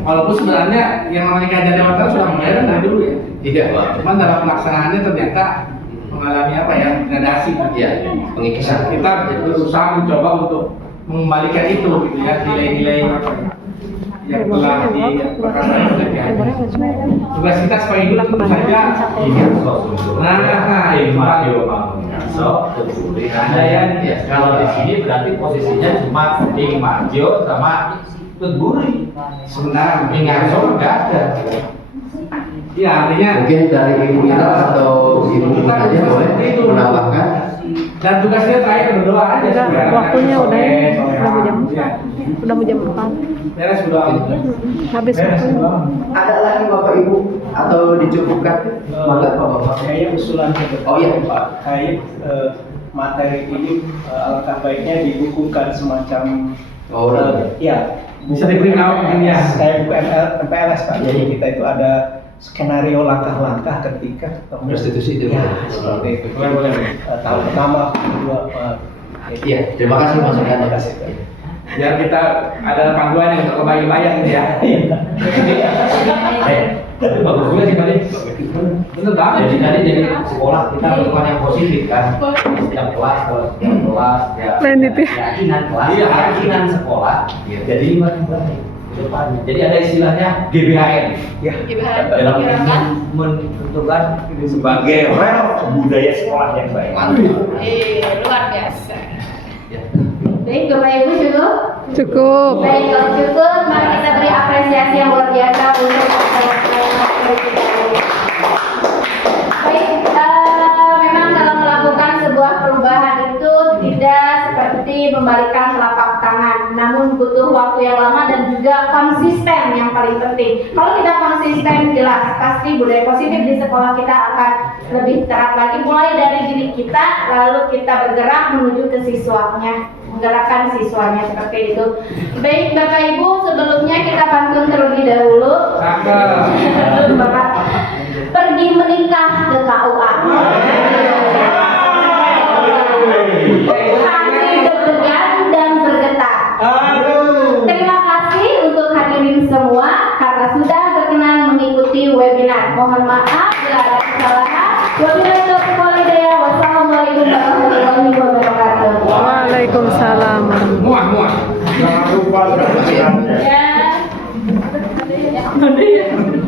Walaupun sebenarnya yang namanya Ki Hajar Dewantara sudah mulai dari dulu ya. Iya Pak. Cuman dalam pelaksanaannya ternyata mengalami gradasi. Iya, pengikisan. Kita berusaha mencoba untuk mengembalikan itu gitu ya, nilai-nilai yang telah diperkasakan oleh Ki Hajar. Tugas kita supaya itu tentu saja. Nah, itu Pak. Ada yang kalau di sini berarti posisinya cuma di Marjo sama Tuguri. Sebenarnya Mingarso nggak ada. Iya, artinya Mungkin dari ibu kita atau ibu aja boleh menambahkan. dan tugasnya terakhir berdoa aja. Waktunya udah mau jam 4. Beres berdoa. Habis waktunya. Ada lagi Bapak Ibu atau dicukupkan? Mangga Pak Bapak. Kayaknya usulan Oh iya Pak, kayak materi ini alangkah baiknya dibukukan semacam ya Bisa diberitahu mungkin ya. kayak buku MPLS Pak. Jadi kita itu ada skenario langkah-langkah ketika Restitusi itu. ya seperti itu. Boleh. Tahun pertama, kedua, Iya, terima kasih Mas Sofian. terima kasih. Biar kita ada panduan yang untuk bayar gitu ya. Bagus juga sih tadi. Betul banget. Jadi sekolah kita melakukan yang positif kan. Setiap kelas ya. Lain itu. Keyakinan kelas, keyakinan sekolah. Jadi makin baik. Jadi ada istilahnya GBHN. Ya. Dalam menentukan sebagai rel budaya sekolah yang baik. Luar biasa. Baik, Bapak Ibu cukup? Cukup. Baik, kalau cukup, mari kita beri apresiasi yang luar biasa untuk baik, memang dalam melakukan sebuah perubahan itu tidak seperti membalikan telapak tangan, namun butuh waktu yang lama dan juga konsisten yang paling penting. Kalau kita konsisten, jelas pasti budaya positif di sekolah kita akan lebih terap lagi, mulai dari diri kita, lalu kita bergerak menuju ke siswanya, menggerakkan siswanya seperti itu. Baik Bapak Ibu, sebelumnya kita pantun terlebih dahulu. Bapak pergi menikah ke KUA. Hati deg-degan dan bergetar. Terima kasih untuk hadirin semua karena sudah berkenan mengikuti webinar. Mohon maaf bila ada kesalahan. Wabillahi taufiq wal hidayah. Wassalamualaikum warahmatullahi wabarakatuh. Waalaikumsalam. Jangan lupa